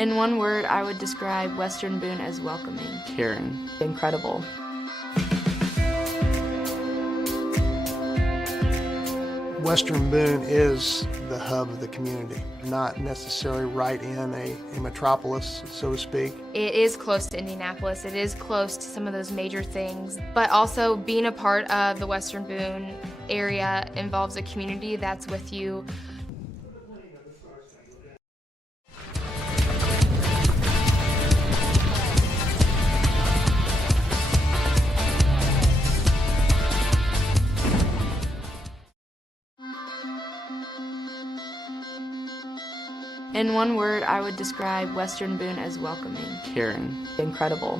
In one word, I would describe Western Boone as welcoming. Caring. Incredible. Western Boone is the hub of the community, not necessarily right in a metropolis, so to speak. It is close to Indianapolis. It is close to some of those major things, but also being a part of the Western Boone area involves a community that's with you. In one word, I would describe Western Boone as welcoming. Caring. Incredible.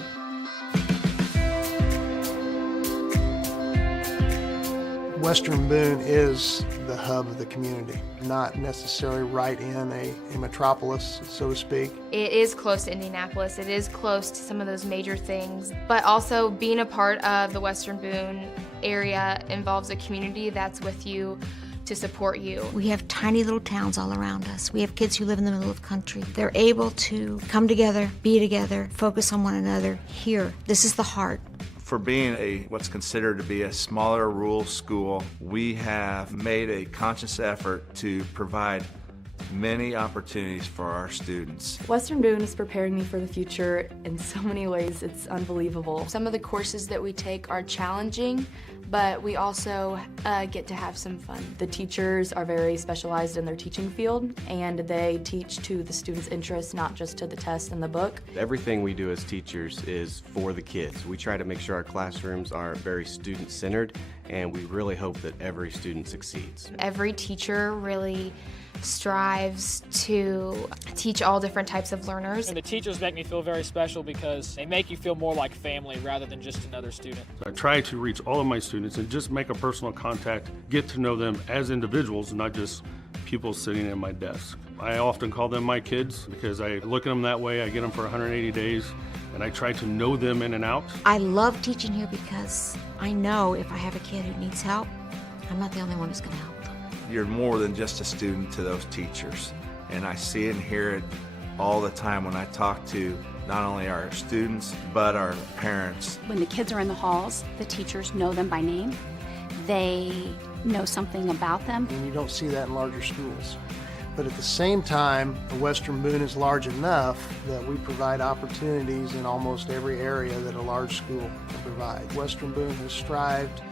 Western Boone is the hub of the community, not necessarily right in a metropolis, so to speak. It is close to Indianapolis. It is close to some of those major things, but also being a part of the Western Boone area involves a community that's with you to support you. We have tiny little towns all around us. We have kids who live in the middle of the country. They're able to come together, be together, focus on one another here. This is the heart. For being what's considered to be a smaller rural school, we have made a conscious effort to provide many opportunities for our students. Western Boone is preparing me for the future in so many ways. It's unbelievable. Some of the courses that we take are challenging, but we also get to have some fun. The teachers are very specialized in their teaching field, and they teach to the students' interests, not just to the test and the book. Everything we do as teachers is for the kids. We try to make sure our classrooms are very student-centered, and we really hope that every student succeeds. Every teacher really strives to teach all different types of learners. And the teachers make me feel very special because they make you feel more like family rather than just another student. I try to reach all of my students and just make a personal contact, get to know them as individuals, not just people sitting at my desk. I often call them my kids because I look at them that way. I get them for 180 days and I try to know them in and out. I love teaching here because I know if I have a kid who needs help, I'm not the only one who's going to help them. You're more than just a student to those teachers, and I see it and hear it all the time when I talk to not only our students but our parents. When the kids are in the halls, the teachers know them by name. They know something about them. And you don't see that in larger schools. But at the same time, Western Boone is large enough that we provide opportunities in almost every area that a large school can provide. Western Boone has strived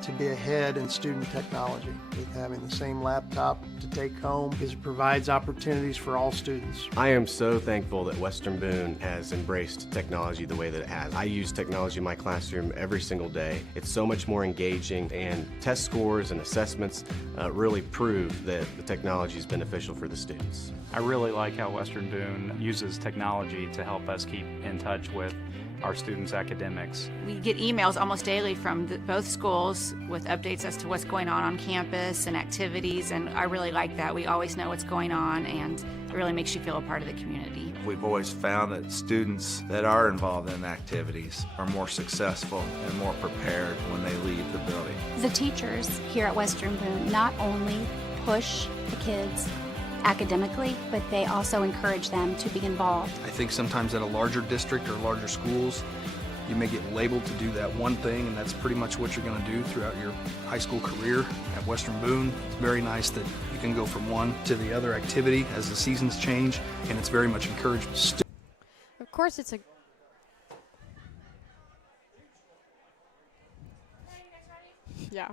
to be ahead in student technology with having the same laptop to take home because it provides opportunities for all students. I am so thankful that Western Boone has embraced technology the way that it has. I use technology in my classroom every single day. It's so much more engaging, and test scores and assessments really prove that the technology is beneficial for the students. I really like how Western Boone uses technology to help us keep in touch with our students' academics. We get emails almost daily from both schools with updates as to what's going on campus and activities, and I really like that. We always know what's going on, and it really makes you feel a part of the community. We've always found that students that are involved in activities are more successful and more prepared when they leave the building. The teachers here at Western Boone not only push the kids academically, but they also encourage them to be involved. I think sometimes at a larger district or larger schools, you may get labeled to do that one thing, and that's pretty much what you're going to do throughout your high school career. At Western Boone, it's very nice that you can go from one to the other activity as the seasons change, and it's very much encouraged. Of course, it's a yeah.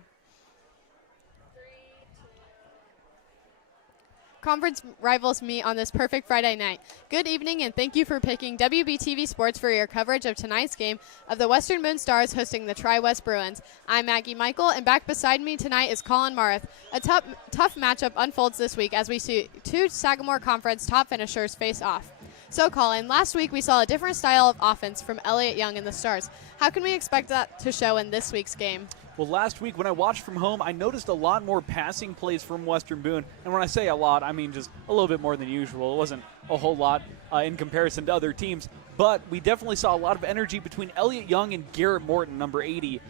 Conference rivals meet on this perfect Friday night. Good evening, and thank you for picking WBTV Sports for your coverage of tonight's game of the Western Boone Stars hosting the Tri-West Bruins. I'm Maggie Michael, and back beside me tonight is Colin Marth. A tough matchup unfolds this week as we see two Sagamore Conference top finishers face off. So, Colin, last week we saw a different style of offense from Elliott Young and the Stars. How can we expect that to show in this week's game? Well, last week when I watched from home, I noticed a lot more passing plays from Western Boone. And when I say a lot, I mean just a little bit more than usual. It wasn't a whole lot in comparison to other teams. But we definitely saw a lot of energy between Elliott Young and Garrett Morton, number 80.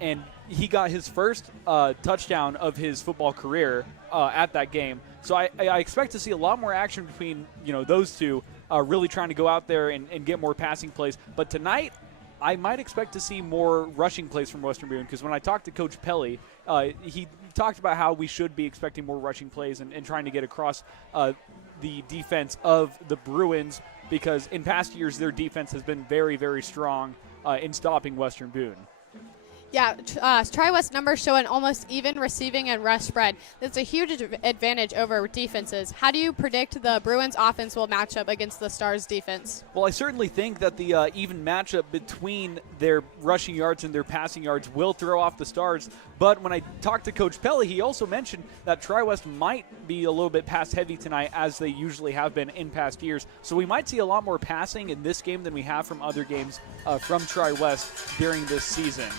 And he got his first touchdown of his football career at that game. So I expect to see a lot more action between those two really trying to go out there and get more passing plays. But tonight, I might expect to see more rushing plays from Western Boone, because when I talked to Coach Pelly, he talked about how we should be expecting more rushing plays and trying to get across the defense of the Bruins, because in past years their defense has been very, very strong in stopping Western Boone. Yeah, Tri-West numbers show an almost even receiving and rush spread. That's a huge advantage over defenses. How do you predict the Bruins offense will match up against the Stars defense? Well, I certainly think that the even matchup between their rushing yards and their passing yards will throw off the Stars. But when I talked to Coach Pelly, he also mentioned that Tri-West might be a little bit pass heavy tonight, as they usually have been in past years. So we might see a lot more passing in this game than we have from other games from Tri-West during this season.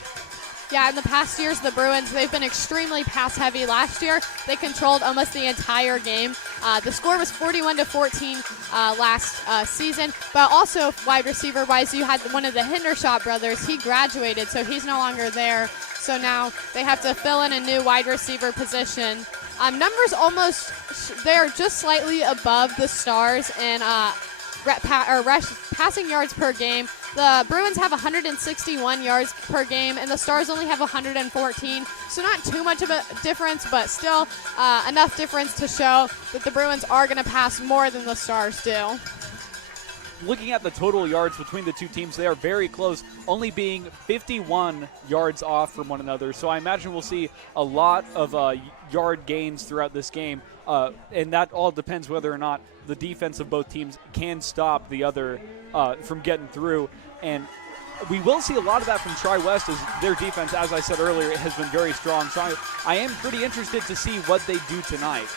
Yeah, in the past years, the Bruins, they've been extremely pass-heavy. Last year, they controlled almost the entire game. The score was 41-14 last season. But also, wide receiver-wise, you had one of the Hendershot brothers. He graduated, so he's no longer there. So now they have to fill in a new wide receiver position. Numbers almost, they're just slightly above the Stars in passing yards per game. The Bruins have 161 yards per game, and the Stars only have 114. So not too much of a difference, but still enough difference to show that the Bruins are going to pass more than the Stars do. Looking at the total yards between the two teams, they are very close, only being 51 yards off from one another. So I imagine we'll see a lot of yard gains throughout this game, and that all depends whether or not the defense of both teams can stop the other from getting through. And we will see a lot of that from Tri-West, as their defense, as I said earlier, has been very strong. So I am pretty interested to see what they do tonight.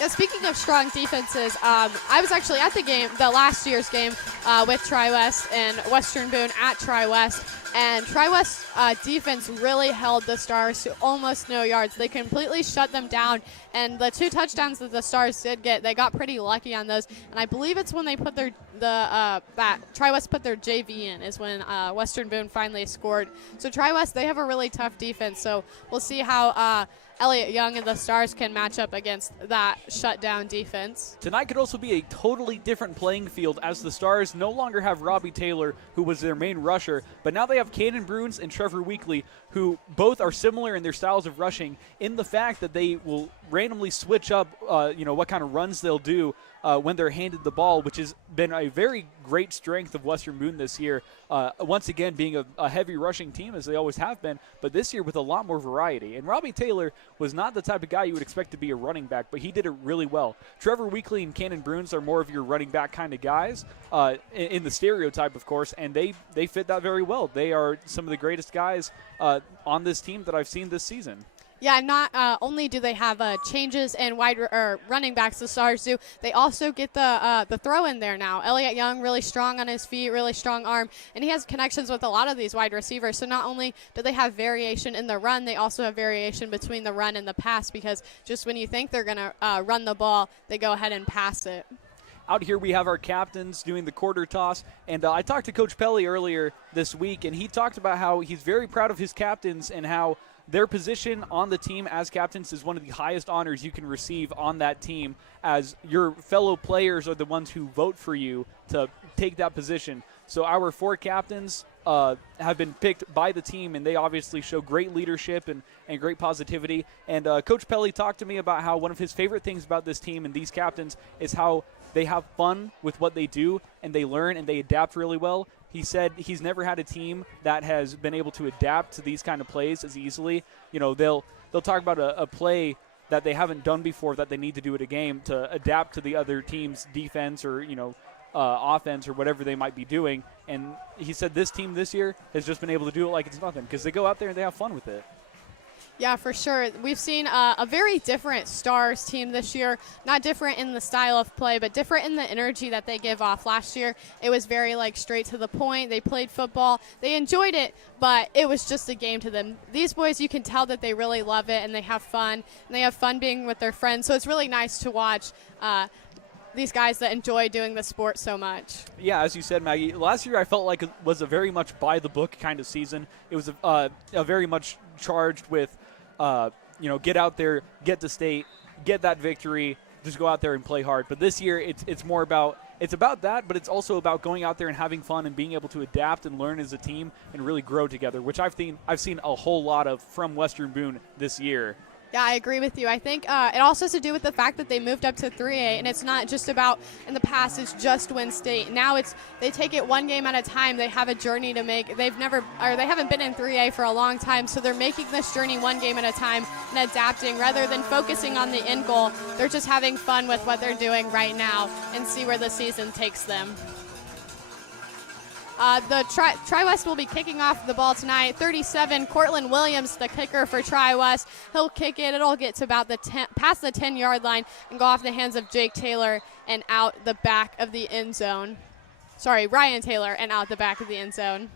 Yeah, speaking of strong defenses, I was actually at the last year's game with Tri-West and Western Boone at Tri-West, and Tri-West defense really held the Stars to almost no yards. They completely shut them down, and the 2 touchdowns that the Stars did get, they got pretty lucky on those. And I believe it's when they put that Tri-West put their JV in is when Western Boone finally scored. So Tri-West, they have a really tough defense, so we'll see how Elliott Young and the Stars can match up against that shutdown defense. Tonight could also be a totally different playing field, as the Stars no longer have Robbie Taylor, who was their main rusher, but now they have Cannon Bruins and Trevor Weekly, who both are similar in their styles of rushing, in the fact that they will randomly switch up what kind of runs they'll do when they're handed the ball, which has been a very great strength of Western Boone this year. Once again, being a heavy rushing team, as they always have been, but this year with a lot more variety. And Robbie Taylor was not the type of guy you would expect to be a running back, but he did it really well. Trevor Weekly and Cannon Bruins are more of your running back kind of guys, in the stereotype, of course, and they fit that very well. They are some of the greatest guys on this team that I've seen this season. Yeah, not only do they have changes in running backs, the Stars do, they also get the throw in there now. Elliott Young, really strong on his feet, really strong arm, and he has connections with a lot of these wide receivers. So not only do they have variation in the run, they also have variation between the run and the pass, because just when you think they're going to run the ball, they go ahead and pass it. Out here we have our captains doing the quarter toss, and I talked to Coach Pelly earlier this week, and he talked about how he's very proud of his captains and how their position on the team as captains is one of the highest honors you can receive on that team, as your fellow players are the ones who vote for you to take that position. So our 4 captains have been picked by the team, and they obviously show great leadership and great positivity. And Coach Pelly talked to me about how one of his favorite things about this team and these captains is how they have fun with what they do, and they learn and they adapt really well. He said he's never had a team that has been able to adapt to these kind of plays as easily. They'll talk about a play that they haven't done before that they need to do at a game to adapt to the other team's defense or offense or whatever they might be doing. And he said this team this year has just been able to do it like it's nothing, because they go out there and they have fun with it. Yeah, for sure. We've seen a very different Stars team this year. Not different in the style of play, but different in the energy that they give off. Last year, it was very straight to the point. They played football. They enjoyed it, but it was just a game to them. These boys, you can tell that they really love it, and they have fun. And they have fun being with their friends. So it's really nice to watch these guys that enjoy doing the sport so much. Yeah, as you said, Maggie, last year I felt like it was a very much by-the-book kind of season. It was a very much charged with get out there, get to state, get that victory, just go out there and play hard. But this year, it's more about it's about that, but it's also about going out there and having fun and being able to adapt and learn as a team and really grow together, which I've seen a whole lot of from Western Boone this year. Yeah, I agree with you. I think it also has to do with the fact that they moved up to 3A, and it's not just about, in the past, it's just win state. Now they take it one game at a time. They have a journey to make. They haven't been in 3A for a long time, so they're making this journey one game at a time and adapting rather than focusing on the end goal. They're just having fun with what they're doing right now and see where the season takes them. The Tri-West will be kicking off the ball tonight. 37, Cortland Williams, the kicker for Tri-West. He'll kick it. It'll get to about past the 10-yard line and go off the hands of Jake Taylor and out the back of the end zone. Sorry, Ryan Taylor and out the back of the end zone.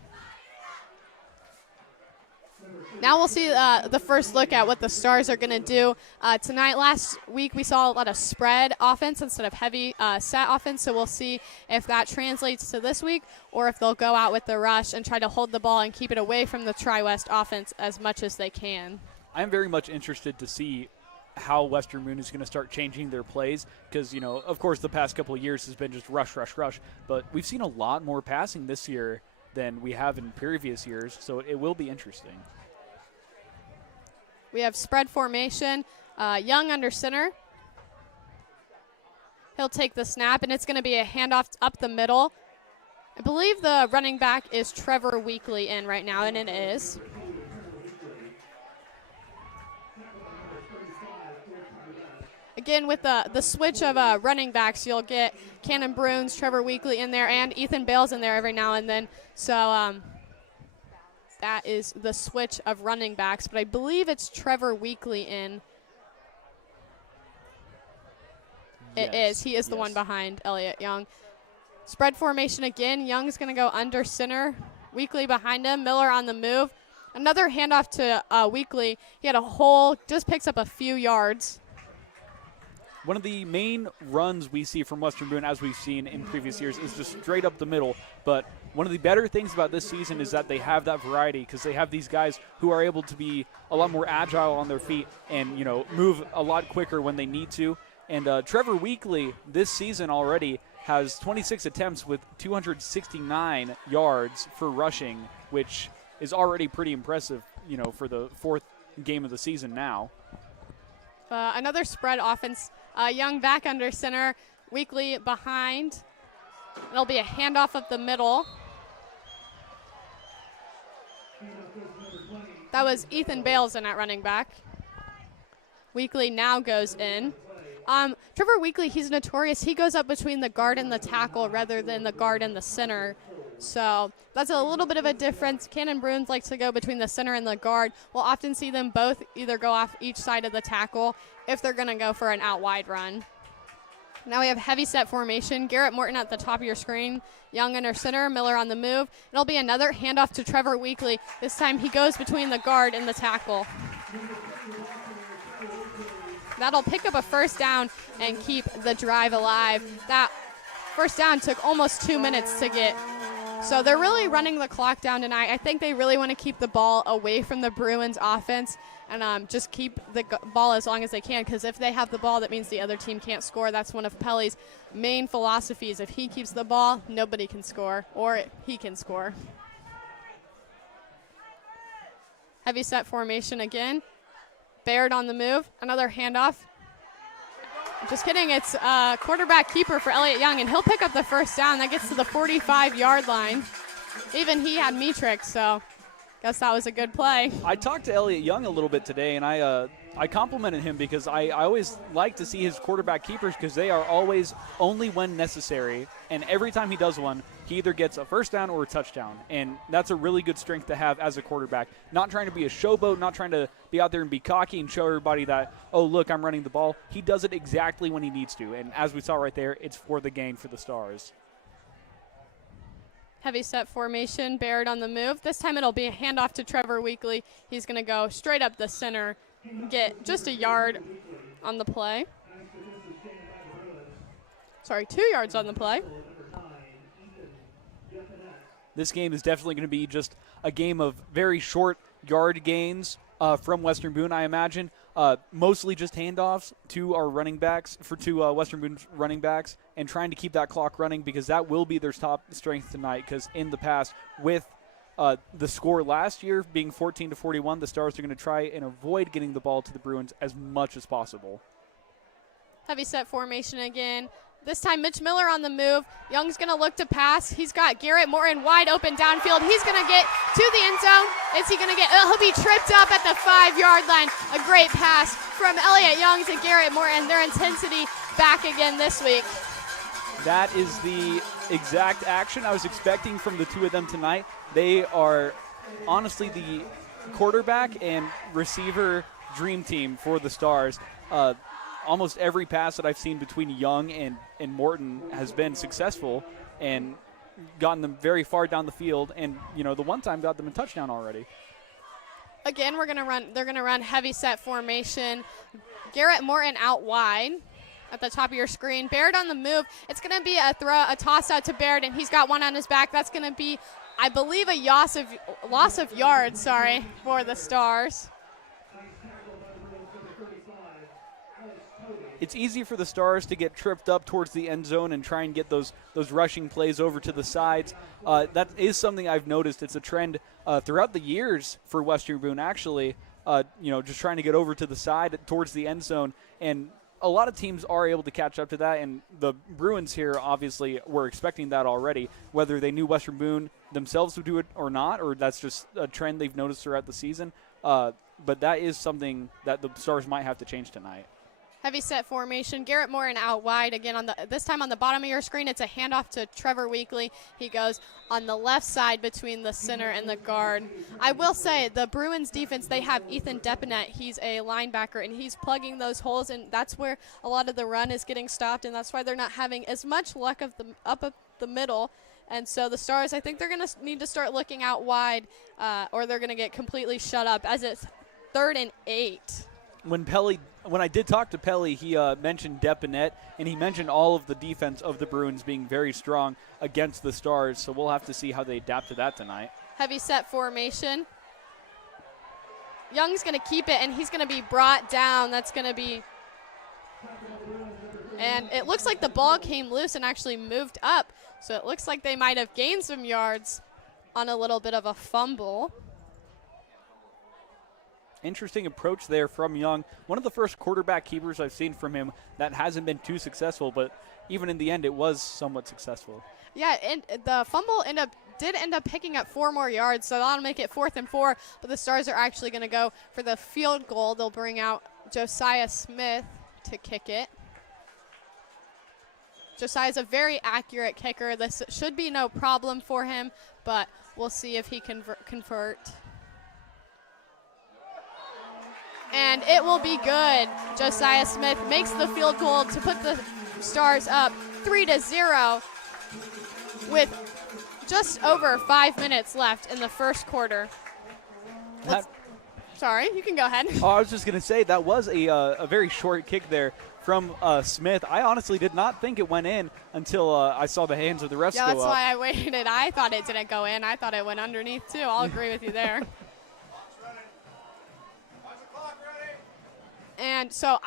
Now we'll see the first look at what the Stars are going to do tonight. Last week we saw a lot of spread offense instead of heavy set offense, so we'll see if that translates to this week or if they'll go out with the rush and try to hold the ball and keep it away from the Tri-West offense as much as they can. I'm very much interested to see how Western Boone is going to start changing their plays because, of course, the past couple of years has been just rush, rush, rush, but we've seen a lot more passing this year than we have in previous years, so it will be interesting. We have spread formation, Young under center. He'll take the snap, and it's going to be a handoff up the middle. I believe the running back is Trevor Weekly in right now, and it is. Again, with the switch of running backs, you'll get Cannon Bruins, Trevor Weekly in there, and Ethan Bales in there every now and then. So that is the switch of running backs, but I believe it's Trevor Weekly in. It is. He is the one behind Elliott Young. Spread formation again. Young's going to go under center. Weekly behind him. Miller on the move. Another handoff to Weekly. He had a hole, just picks up a few yards. One of the main runs we see from Western Boone, as we've seen in previous years, is just straight up the middle. But one of the better things about this season is that they have that variety because they have these guys who are able to be a lot more agile on their feet and, move a lot quicker when they need to. And Trevor Weekly this season already has 26 attempts with 269 yards for rushing, which is already pretty impressive, for the fourth game of the season now. Another spread offense. Young back under center. Weekly behind. It'll be a handoff up the middle. That was Ethan Bales in at running back. Weekly now goes in. Trevor Weekly, he's notorious. He goes up between the guard and the tackle rather than the guard and the center. So that's a little bit of a difference. Cannon Bruins likes to go between the center and the guard. We'll often see them both either go off each side of the tackle if they're going to go for an out wide run. Now we have heavy set formation. Garrett Morton at the top of your screen. Young under center, Miller on the move. It'll be another handoff to Trevor Weekly. This time he goes between the guard and the tackle. That'll pick up a first down and keep the drive alive. That first down took almost 2 minutes to get. So they're really running the clock down tonight. I think they really want to keep the ball away from the Bruins offense and just keep the ball as long as they can, because if they have the ball, that means the other team can't score. That's one of Pelly's main philosophies. If he keeps the ball, nobody can score, or he can score. Heavy set formation again. Baird on the move. Another handoff. Just kidding. It's quarterback keeper for Elliott Young, and he'll pick up the first down. That gets to the 45-yard line. Even he had me tricked, so guess that was a good play. I talked to Elliott Young a little bit today, and I complimented him because I always like to see his quarterback keepers because they are always only when necessary, and every time he does one, he either gets a first down or a touchdown, and that's a really good strength to have as a quarterback. Not trying to be a showboat, not trying to be out there and be cocky and show everybody that, oh, look, I'm running the ball. He does it exactly when he needs to, and as we saw right there, it's for the gain for the Stars. Heavy set formation, Baird on the move. This time it'll be a handoff to Trevor Weekly. He's going to go straight up the center, get just a yard on the play. Sorry, 2 yards on the play. This game is definitely going to be just a game of very short yard gains from Western Boone, I imagine. mostly just handoffs to our running backs, to Western Boone's running backs, and trying to keep that clock running because that will be their top strength tonight. Because in the past, with the score last year being 14-41, the Stars are going to try and avoid getting the ball to the Bruins as much as possible. Heavy set formation again. This time Mitch Miller on the move. Young's going to look to pass. He's got Garrett Morton wide open downfield. He's going to get to the end zone. Is he going to get? He'll be tripped up at the 5-yard line. A great pass from Elliott Youngs and Garrett Morton. Their intensity back again this week. That is the exact action I was expecting from the two of them tonight. They are honestly the quarterback and receiver dream team for the Stars. Almost every pass that I've seen between Young and Morton has been successful and gotten them very far down the field. And, the one time got them a touchdown already. Again, they're going to run heavy set formation. Garrett Morton out wide at the top of your screen. Baird on the move. It's going to be a toss out to Baird, and he's got one on his back. That's going to be, I believe, a loss of yards, for the Stars. It's easy for the Stars to get tripped up towards the end zone and try and get those rushing plays over to the sides. That is something I've noticed. It's a trend throughout the years for Western Boone, actually, just trying to get over to the side towards the end zone. And a lot of teams are able to catch up to that, and the Bruins here obviously were expecting that already, whether they knew Western Boone themselves would do it or not, or that's just a trend they've noticed throughout the season. But that is something that the Stars might have to change tonight. Heavy set formation. Garrett Morton out wide again this time on the bottom of your screen. It's a handoff to Trevor Weekly. He goes on the left side between the center and the guard. I will say the Bruins defense, they have Ethan Depinet. He's a linebacker and he's plugging those holes, and that's where a lot of the run is getting stopped, and that's why they're not having as much luck up the middle. And so the Stars, I think they're going to need to start looking out wide, or they're going to get completely shut up as it's 3rd and 8. When I did talk to Pelly, he mentioned Depinet, and he mentioned all of the defense of the Bruins being very strong against the Stars, so we'll have to see how they adapt to that tonight. Heavy set formation. Young's going to keep it, and he's going to be brought down. That's going to be – and it looks like the ball came loose and actually moved up, so it looks like they might have gained some yards on a little bit of a fumble. Interesting approach there from Young. One of the first quarterback keepers I've seen from him that hasn't been too successful, but even in the end, it was somewhat successful. Yeah, and the fumble did end up picking up 4 more yards, so that'll make it 4th and 4, but the Stars are actually going to go for the field goal. They'll bring out Josiah Smith to kick it. Josiah's a very accurate kicker. This should be no problem for him, but we'll see if he can convert. And it will be good. Josiah Smith makes the field goal to put the Stars up 3-0 with just over 5 minutes left in the first quarter. Sorry, you can go ahead. Oh, I was just going to say that was a very short kick there from Smith. I honestly did not think it went in until I saw the hands of the refs go up. Yeah, that's why I waited. I thought it didn't go in. I thought it went underneath, too. I'll agree with you there. And so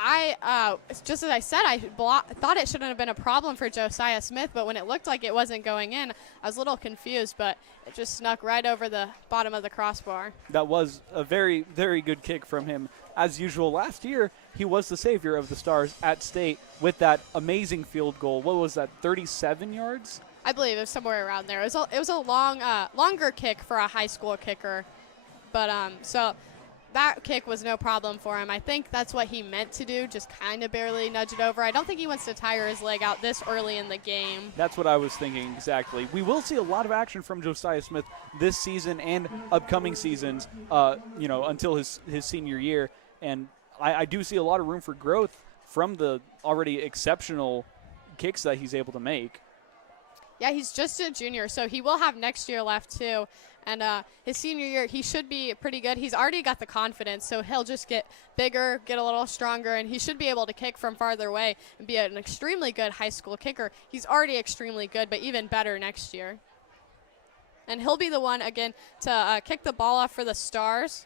just as I said, I thought it shouldn't have been a problem for Josiah Smith, but when it looked like it wasn't going in, I was a little confused, but it just snuck right over the bottom of the crossbar. That was a very, very good kick from him. As usual, last year, he was the savior of the Stars at State with that amazing field goal. What was that, 37 yards? I believe it was somewhere around there. It was a longer kick for a high school kicker, but so that kick was no problem for him. I think that's what he meant to do, just kind of barely nudge it over. I don't think he wants to tire his leg out this early in the game. That's what I was thinking exactly. We will see a lot of action from Josiah Smith this season and upcoming seasons, until his senior year. And I do see a lot of room for growth from the already exceptional kicks that he's able to make. Yeah, he's just a junior, so he will have next year left too. And his senior year, he should be pretty good. He's already got the confidence, so he'll just get bigger, get a little stronger, and he should be able to kick from farther away and be an extremely good high school kicker. He's already extremely good, but even better next year. And he'll be the one, again, to kick the ball off for the Stars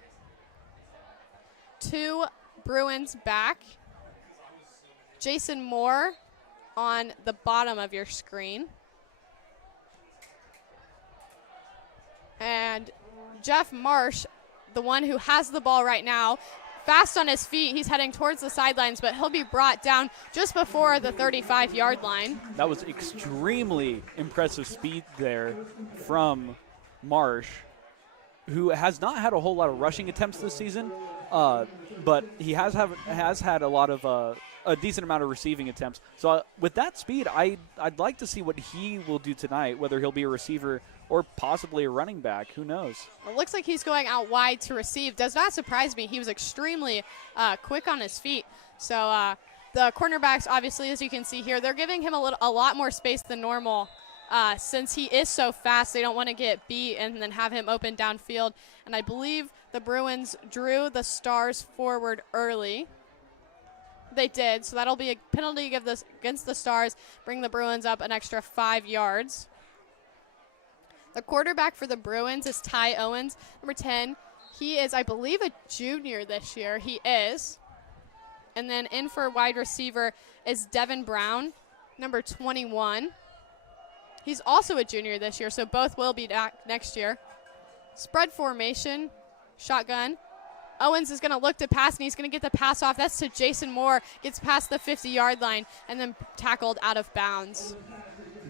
to Bruins back. Jason Moore on the bottom of your screen. And Jeff Marsh, the one who has the ball right now, fast on his feet. He's heading towards the sidelines, but he'll be brought down just before the 35-yard line. That was extremely impressive speed there from Marsh, who has not had a whole lot of rushing attempts this season, but he has had a lot of a decent amount of receiving attempts. So with that speed, I'd like to see what he will do tonight, whether he'll be a receiver or possibly a running back. Who knows? It looks like he's going out wide to receive. Does not surprise me. He was extremely quick on his feet. So the cornerbacks, obviously, as you can see here, they're giving him a lot more space than normal. Since he is so fast, they don't want to get beat and then have him open downfield. And I believe the Bruins drew the Stars forward early. They did, so that'll be a penalty against the Stars, bring the Bruins up an extra 5 yards. The quarterback for the Bruins is Ty Owens, number 10. He is, I believe, a junior this year. He is. And then in for wide receiver is Devin Brown, number 21. He's also a junior this year, so both will be back next year. Spread formation, shotgun. Owens is going to look to pass, and he's going to get the pass off. That's to Jason Moore. Gets past the 50-yard line and then tackled out of bounds.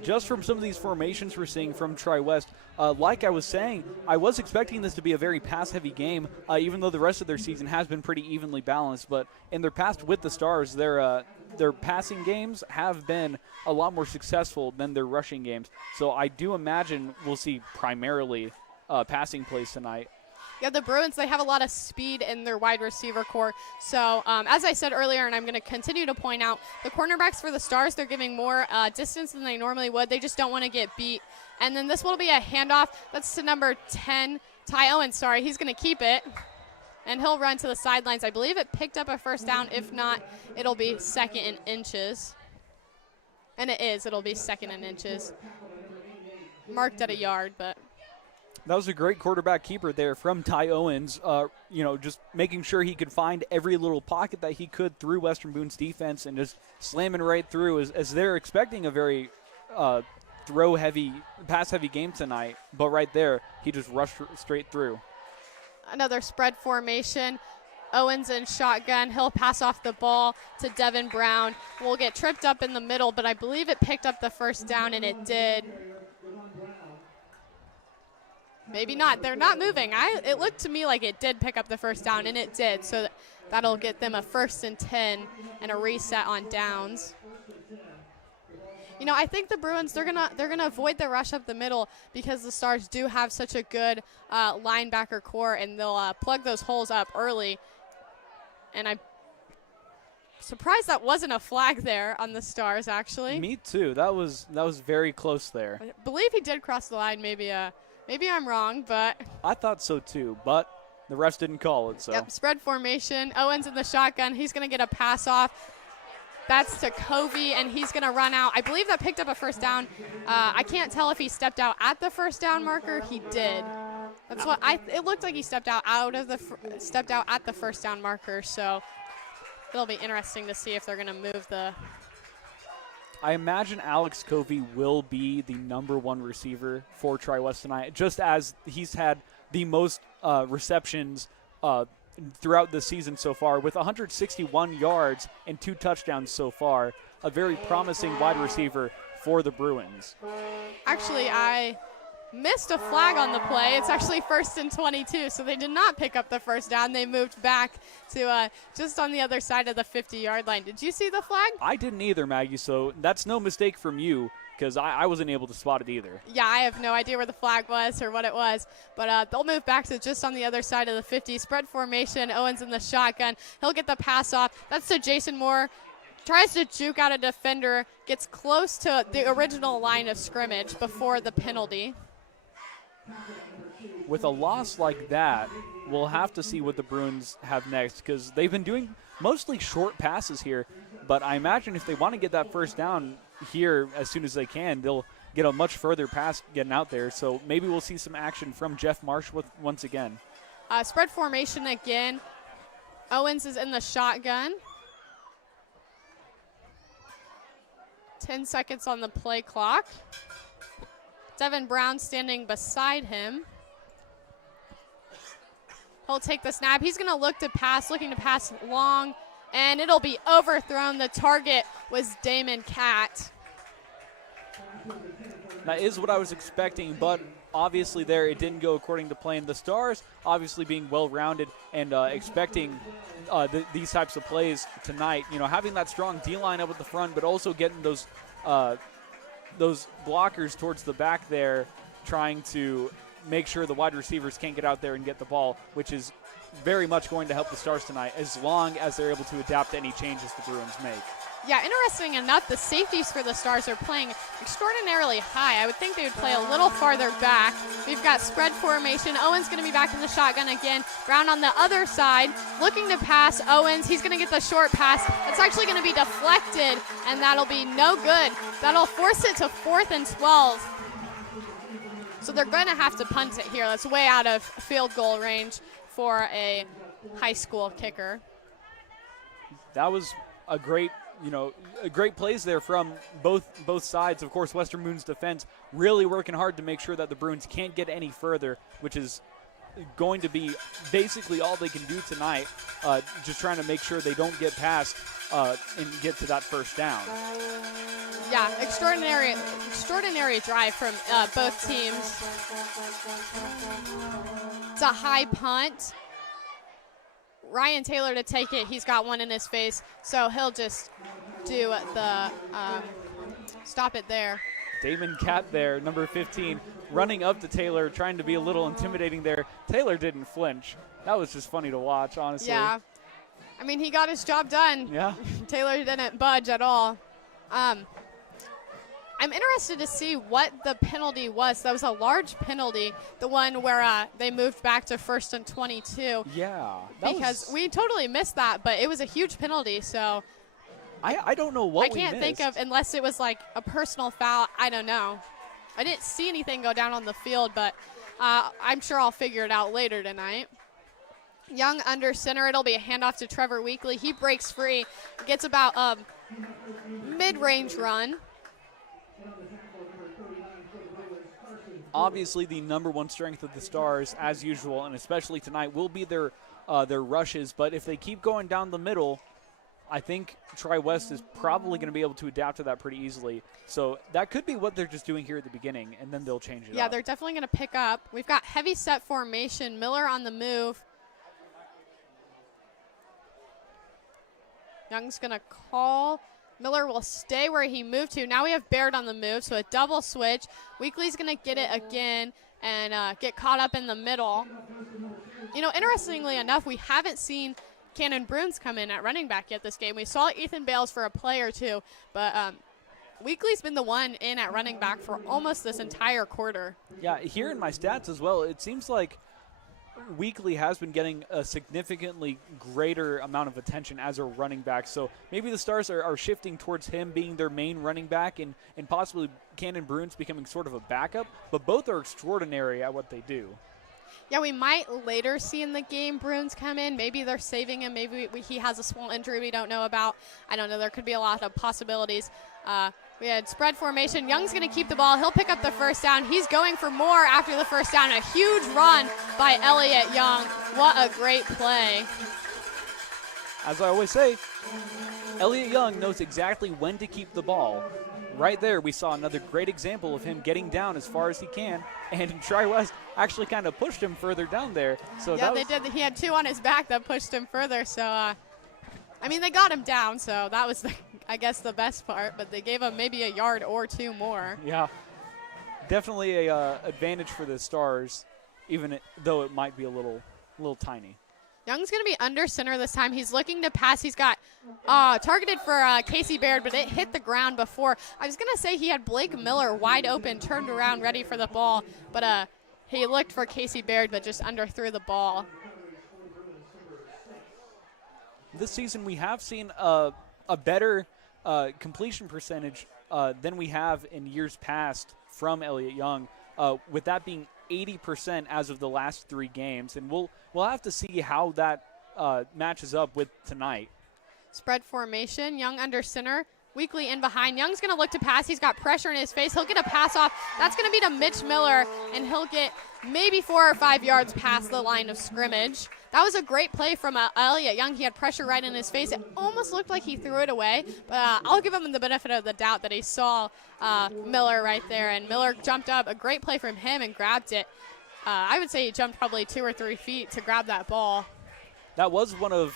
Just from some of these formations we're seeing from Tri-West, like I was saying, I was expecting this to be a very pass-heavy game, even though the rest of their season has been pretty evenly balanced. But in their past with the Stars, their passing games have been a lot more successful than their rushing games. So I do imagine we'll see primarily passing plays tonight. Yeah, the Bruins, they have a lot of speed in their wide receiver core. So, as I said earlier, and I'm going to continue to point out, the cornerbacks for the Stars, they're giving more distance than they normally would. They just don't want to get beat. And then this will be a handoff. That's to number 10, Ty Owens, sorry. He's going to keep it, and he'll run to the sidelines. I believe it picked up a first down. If not, it'll be second and inches. And it is. It'll be second and inches. Marked at a yard, but... That was a great quarterback keeper there from Ty Owens, just making sure he could find every little pocket that he could through Western Boone's defense and just slamming right through as they're expecting a very throw-heavy, pass-heavy game tonight. But right there, he just rushed straight through. Another spread formation. Owens in shotgun. He'll pass off the ball to Devin Brown. We'll get tripped up in the middle, but I believe it picked up the first down, and it did. Maybe not. They're not moving. It looked to me like it did pick up the first down, and it did. So that'll get them a 1st and 10 and a reset on downs. You know, I think the Bruins, they're gonna avoid the rush up the middle because the Stars do have such a good linebacker core, and they'll plug those holes up early. And I'm surprised that wasn't a flag there on the Stars, actually. Me too. That was very close there. I believe he did cross the line. Maybe I'm wrong, but... I thought so too, but the refs didn't call it, so... Yep, spread formation. Owens in the shotgun. He's going to get a pass off. That's to Covey, and he's going to run out. I believe that picked up a first down. I can't tell if he stepped out at the first down marker. He did. That's what it looked like he stepped out at the first down marker, so it'll be interesting to see if they're going to move the... I imagine Alex Covey will be the #1 receiver for Tri-West tonight, just as he's had the most receptions throughout the season so far, with 161 yards and 2 touchdowns so far. A very promising wide receiver for the Bruins. Actually, I missed a flag on the play. It's actually 1st and 22, so they did not pick up the first down. They moved back to just on the other side of the 50-yard line. Did you see the flag? I didn't either, Maggie, so that's no mistake from you because I wasn't able to spot it either. Yeah, I have no idea where the flag was or what it was, but they'll move back to just on the other side of the 50. Spread formation, Owens in the shotgun. He'll get the pass off. That's to Jason Moore. Tries to juke out a defender, gets close to the original line of scrimmage before the penalty. With a loss like that, we'll have to see what the Bruins have next because they've been doing mostly short passes here. But I imagine if they want to get that first down here as soon as they can, they'll get a much further pass getting out there. So maybe we'll see some action from Jeff Marsh once again. Spread formation again. Owens is in the shotgun. 10 seconds on the play clock. Devin Brown standing beside him. He'll take the snap. He's going to look to pass, looking to pass long, and it'll be overthrown. The target was Damon Catt. That is what I was expecting, but obviously there it didn't go according to plan. The Stars obviously being well-rounded and expecting these types of plays tonight. You know, having that strong D-line up at the front, but also getting those blockers towards the back there, trying to make sure the wide receivers can't get out there and get the ball, which is very much going to help the Stars tonight, as long as they're able to adapt to any changes the Bruins make. Yeah, interesting enough, the safeties for the Stars are playing extraordinarily high. I would think they would play a little farther back. We've got spread formation. Owens going to be back in the shotgun again. Brown on the other side, looking to pass. Owens, he's going to get the short pass. It's actually going to be deflected, and that'll be no good. That'll force it to 4th and 12. So they're going to have to punt it here. That's way out of field goal range for a high school kicker. That was a great plays there from both sides. Of course, Western Boone's defense really working hard to make sure that the Bruins can't get any further, which is going to be basically all they can do tonight, just trying to make sure they don't get past and get to that first down. Yeah, extraordinary drive from both teams. It's a high punt. Ryan Taylor to take it. He's got one in his face, so he'll just do the stop it there. Damon Catt there, number 15, running up to Taylor, trying to be a little intimidating there. Taylor didn't flinch. That was just funny to watch, honestly. Yeah. I mean, he got his job done. Yeah. Taylor didn't budge at all. I'm interested to see what the penalty was. That was a large penalty, the one where they moved back to 1st and 22. Yeah. Because we totally missed that, but it was a huge penalty, so I don't know what I can't think of, unless it was like a personal foul. I don't know. I didn't see anything go down on the field, but I'm sure I'll figure it out later tonight. Young under center. It'll be a handoff to Trevor Weekly. He breaks free, gets about a mid-range run. Obviously, the number one strength of the Stars, as usual, and especially tonight, will be their rushes. But if they keep going down the middle, I think Tri-West is probably going to be able to adapt to that pretty easily. So that could be what they're just doing here at the beginning, and then they'll change it up. Yeah, they're definitely going to pick up. We've got heavy set formation. Miller on the move. Young's going to call. Miller will stay where he moved to. Now we have Baird on the move, so a double switch. Weekly's going to get it again and get caught up in the middle. You know, interestingly enough, we haven't seen Cannon Bruins come in at running back yet this game. We saw Ethan Bales for a play or two, but Weekly's been the one in at running back for almost this entire quarter. Yeah, here in my stats as well, it seems like Weekly has been getting a significantly greater amount of attention as a running back. So maybe the Stars are shifting towards him being their main running back and possibly Cannon Bruins becoming sort of a backup. But both are extraordinary at what they do. Yeah, we might later see in the game Bruins come in. Maybe they're saving him. Maybe he has a small injury we don't know about. I don't know. There could be a lot of possibilities. We had spread formation. Young's going to keep the ball. He'll pick up the first down. He's going for more after the first down. A huge run by Elliott Young. What a great play. As I always say, Elliott Young knows exactly when to keep the ball. Right there, we saw another great example of him getting down as far as he can, and Tri-West actually kind of pushed him further down there. So yeah, they did. He had two on his back that pushed him further. So, I mean, they got him down, so that was, I guess, the best part. But they gave him maybe a yard or two more. Yeah, definitely a advantage for the Stars, even though it might be a little tiny. Young's going to be under center this time. He's looking to pass. He's got targeted for Casey Baird, but it hit the ground before. I was going to say he had Blake Miller wide open, turned around, ready for the ball, but he looked for Casey Baird, but just underthrew the ball. This season we have seen a better completion percentage than we have in years past from Elliott Young, with that being 80% as of the last 3 games, and we'll have to see how that matches up with tonight. Spread formation, Young under center. Weekly in behind. Young's going to look to pass. He's got pressure in his face. He'll get a pass off. That's going to be to Mitch Miller, and he'll get maybe 4 or 5 yards past the line of scrimmage. That was a great play from Elliott Young. He had pressure right in his face. It almost looked like he threw it away, but I'll give him the benefit of the doubt that he saw Miller right there, and Miller jumped up. A great play from him and grabbed it. I would say he jumped probably 2 or 3 feet to grab that ball. That was one of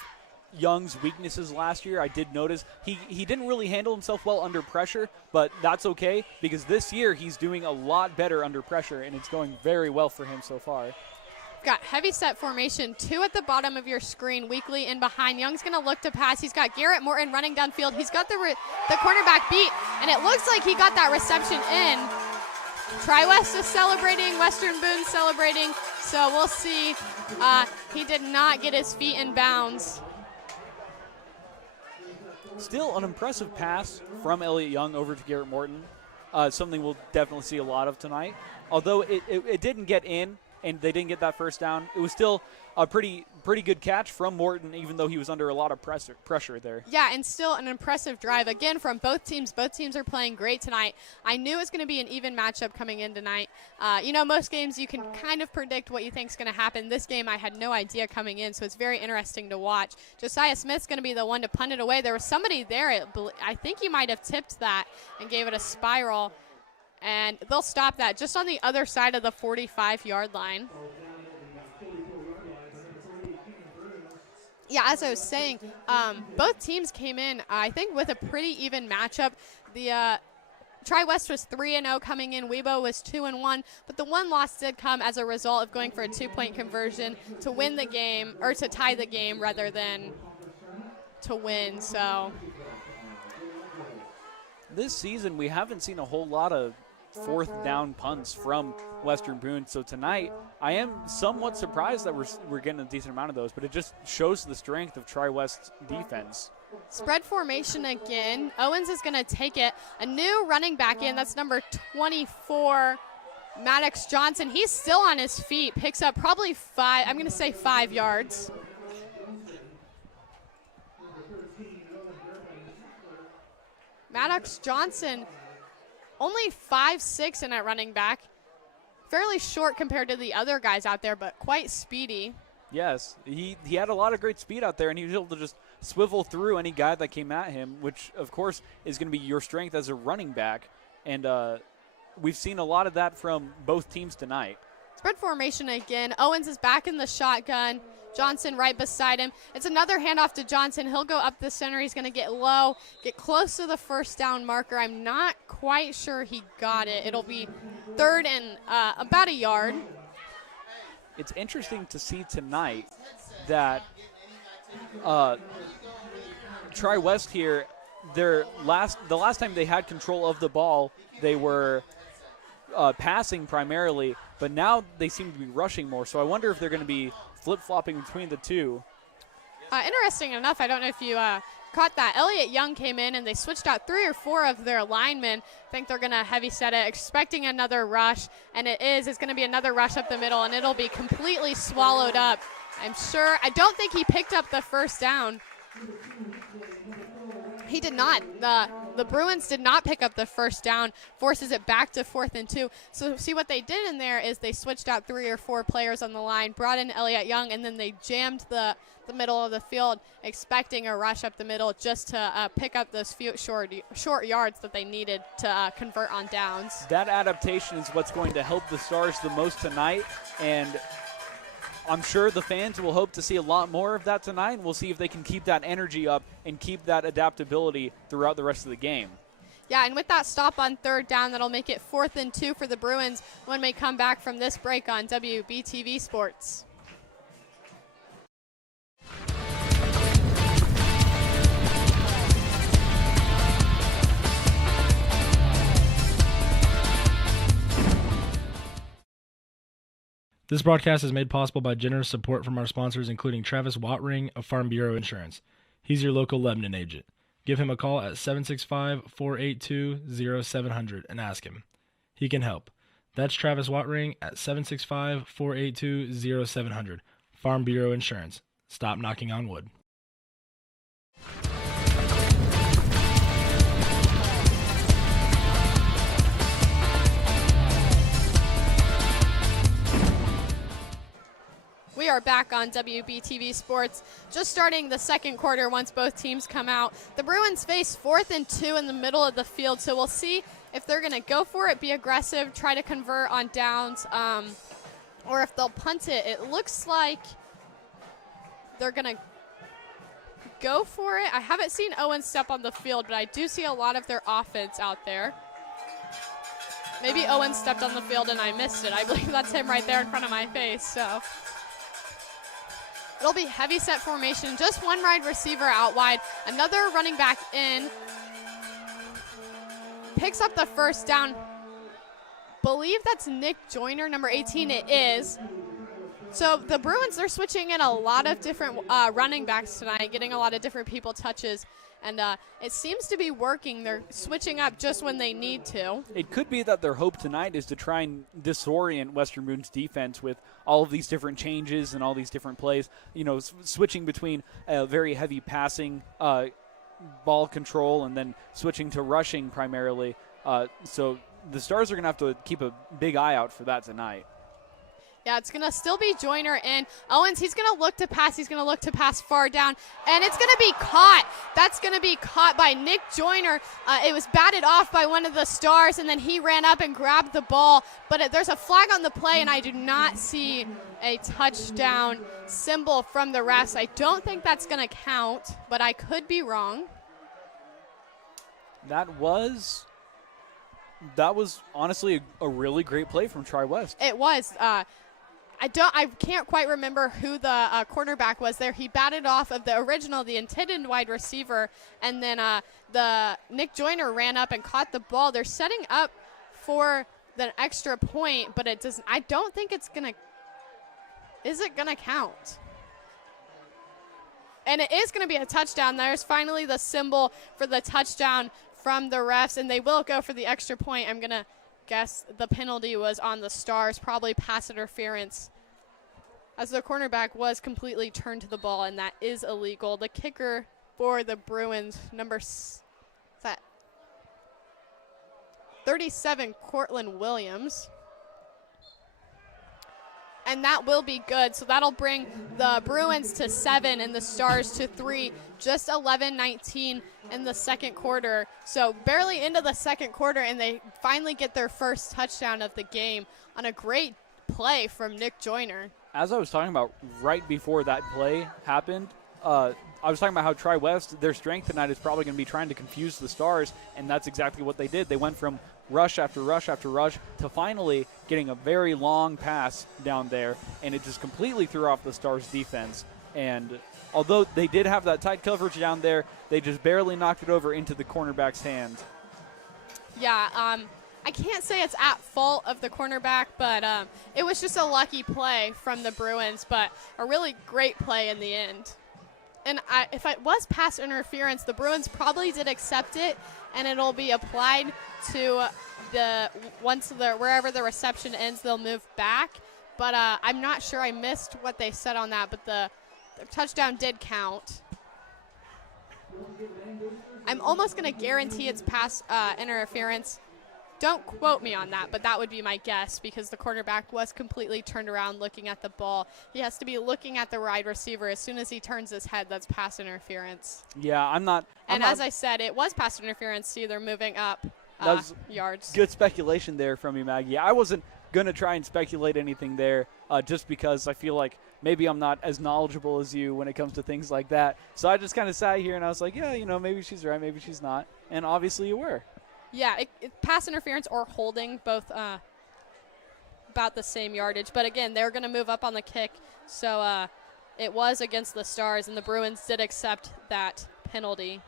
Young's weaknesses last year. I did notice he didn't really handle himself well under pressure, but that's okay because this year he's doing a lot better under pressure, and it's going very well for him so far. Got heavy set formation, 2 at the bottom of your screen. Weekly in behind. Young's going to look to pass. He's got Garrett Morton running downfield. He's got the cornerback beat, and it looks like he got that reception in. Tri-West is celebrating, Western Boone celebrating, so we'll see. He did not get his feet in bounds. Still an impressive pass from Elliott Young over to Garrett Morton. Something we'll definitely see a lot of tonight. Although it didn't get in and they didn't get that first down, it was still a pretty good catch from Morton, even though he was under a lot of pressure there. Yeah, and still an impressive drive, again, from both teams. Both teams are playing great tonight. I knew it was going to be an even matchup coming in tonight. Most games you can kind of predict what you think is going to happen. This game I had no idea coming in, so it's very interesting to watch. Josiah Smith's going to be the one to punt it away. There was somebody there, I think he might have tipped that and gave it a spiral, and they'll stop that just on the other side of the 45-yard line. Yeah, as I was saying, both teams came in, I think, with a pretty even matchup. The Tri-West was 3-0 coming in. Webo was 2-1, but the one loss did come as a result of going for a 2-point conversion to win the game, or to tie the game rather than to win. So this season we haven't seen a whole lot of 4th down punts from Western Boone. So tonight, I am somewhat surprised that we're getting a decent amount of those, but it just shows the strength of Tri-West's defense. Spread formation again. Owens is going to take it. A new running back in. That's number 24, Maddox Johnson. He's still on his feet. Picks up probably 5, I'm going to say 5 yards. Maddox Johnson, only 5'6" in at running back. Fairly short compared to the other guys out there, but quite speedy. Yes, he had a lot of great speed out there, and he was able to just swivel through any guy that came at him, which, of course, is going to be your strength as a running back. And we've seen a lot of that from both teams tonight. Spread formation again. Owens is back in the shotgun. Johnson right beside him. It's another handoff to Johnson. He'll go up the center. He's going to get low, get close to the first down marker. I'm not quite sure he got it. It'll be 3rd and about a yard. It's interesting to see tonight that Tri-West here, the last time they had control of the ball, they were passing primarily, but now they seem to be rushing more. So I wonder if they're going to be flip-flopping between the two. Interesting enough, I don't know if you caught that. Elliott Young came in and they switched out 3 or 4 of their linemen. I think they're going to heavy set it, expecting another rush, and it's going to be another rush up the middle, and it'll be completely swallowed up. I don't think he picked up the first down. He did not. The Bruins did not pick up the first down, forces it back to 4th and 2. So see what they did in there is they switched out 3 or 4 players on the line, brought in Elliott Young, and then they jammed the middle of the field, expecting a rush up the middle just to pick up those few short yards that they needed to convert on downs. That adaptation is what's going to help the Stars the most tonight, and I'm sure the fans will hope to see a lot more of that tonight, and we'll see if they can keep that energy up and keep that adaptability throughout the rest of the game. Yeah, and with that stop on 3rd down, that'll make it 4th and 2 for the Bruins when we come back from this break on WBTV Sports. This broadcast is made possible by generous support from our sponsors, including Travis Wattring of Farm Bureau Insurance. He's your local Lebanon agent. Give him a call at 765-482-0700 and ask him. He can help. That's Travis Wattring at 765-482-0700. Farm Bureau Insurance. Stop knocking on wood. We are back on WBTV Sports, just starting the second quarter once both teams come out. The Bruins face 4th and 2 in the middle of the field, so we'll see if they're going to go for it, be aggressive, try to convert on downs, or if they'll punt it. It looks like they're going to go for it. I haven't seen Owen step on the field, but I do see a lot of their offense out there. Maybe Owen stepped on the field and I missed it. I believe that's him right there in front of my face, so. It'll be heavy set formation, just one wide receiver out wide, another running back in. Picks up the first down. Believe that's Nick Joyner, number 18, it is. So the Bruins, they're switching in a lot of different running backs tonight, getting a lot of different people touches. And it seems to be working. They're switching up just when they need to. It could be that their hope tonight is to try and disorient Western Boone's defense with all of these different changes and all these different plays. You know, switching between a very heavy passing ball control and then switching to rushing primarily. So the Stars are going to have to keep a big eye out for that tonight. Yeah, it's going to still be Joyner in. Owens, he's going to look to pass. He's going to look to pass far down, and it's going to be caught. That's going to be caught by Nick Joyner. It was batted off by one of the Stars, and then he ran up and grabbed the ball. But there's a flag on the play, and I do not see a touchdown symbol from the refs. I don't think that's going to count, but I could be wrong. That was honestly a really great play from Tri-West. It was. I can't quite remember who the cornerback was there. He batted off of the intended wide receiver, and then the Nick Joyner ran up and caught the ball. They're setting up for the extra point, but it doesn't. I don't think it's gonna. Is it gonna count? And it is gonna be a touchdown. There's finally the symbol for the touchdown from the refs, and they will go for the extra point. I'm gonna guess the penalty was on the Stars, probably pass interference, as the cornerback was completely turned to the ball, and that is illegal. The kicker for the Bruins, number 37, Cortland Williams. And that will be good, so that'll bring the Bruins to 7 and the Stars to 3, just 11-19 in the second quarter. So barely into the second quarter, and they finally get their first touchdown of the game on a great play from Nick Joyner. As I was talking about right before that play happened, I was talking about how Tri-West, their strength tonight is probably going to be trying to confuse the Stars, and that's exactly what they did. They went from rush after rush after rush to finally getting a very long pass down there, and it just completely threw off the Stars' defense. And although they did have that tight coverage down there, they just barely knocked it over into the cornerback's hands. Yeah, I can't say it's at fault of the cornerback, but it was just a lucky play from the Bruins, but a really great play in the end. And if it was pass interference, the Bruins probably did accept it, and it'll be applied to wherever the reception ends, they'll move back. But I'm not sure. I missed what they said on that, but the touchdown did count. I'm almost going to guarantee it's pass interference. Don't quote me on that, but that would be my guess, because the quarterback was completely turned around looking at the ball. He has to be looking at the wide receiver. As soon as he turns his head, that's pass interference. Yeah, I'm not. As I said, it was pass interference. See, they're moving up yards. Good speculation there from you, Maggie. I wasn't going to try and speculate anything there just because I feel like maybe I'm not as knowledgeable as you when it comes to things like that. So I just kind of sat here and I was like, yeah, maybe she's right, maybe she's not. And obviously you were. Yeah, pass interference or holding, both about the same yardage. But again, they're going to move up on the kick. So it was against the Stars, and the Bruins did accept that penalty.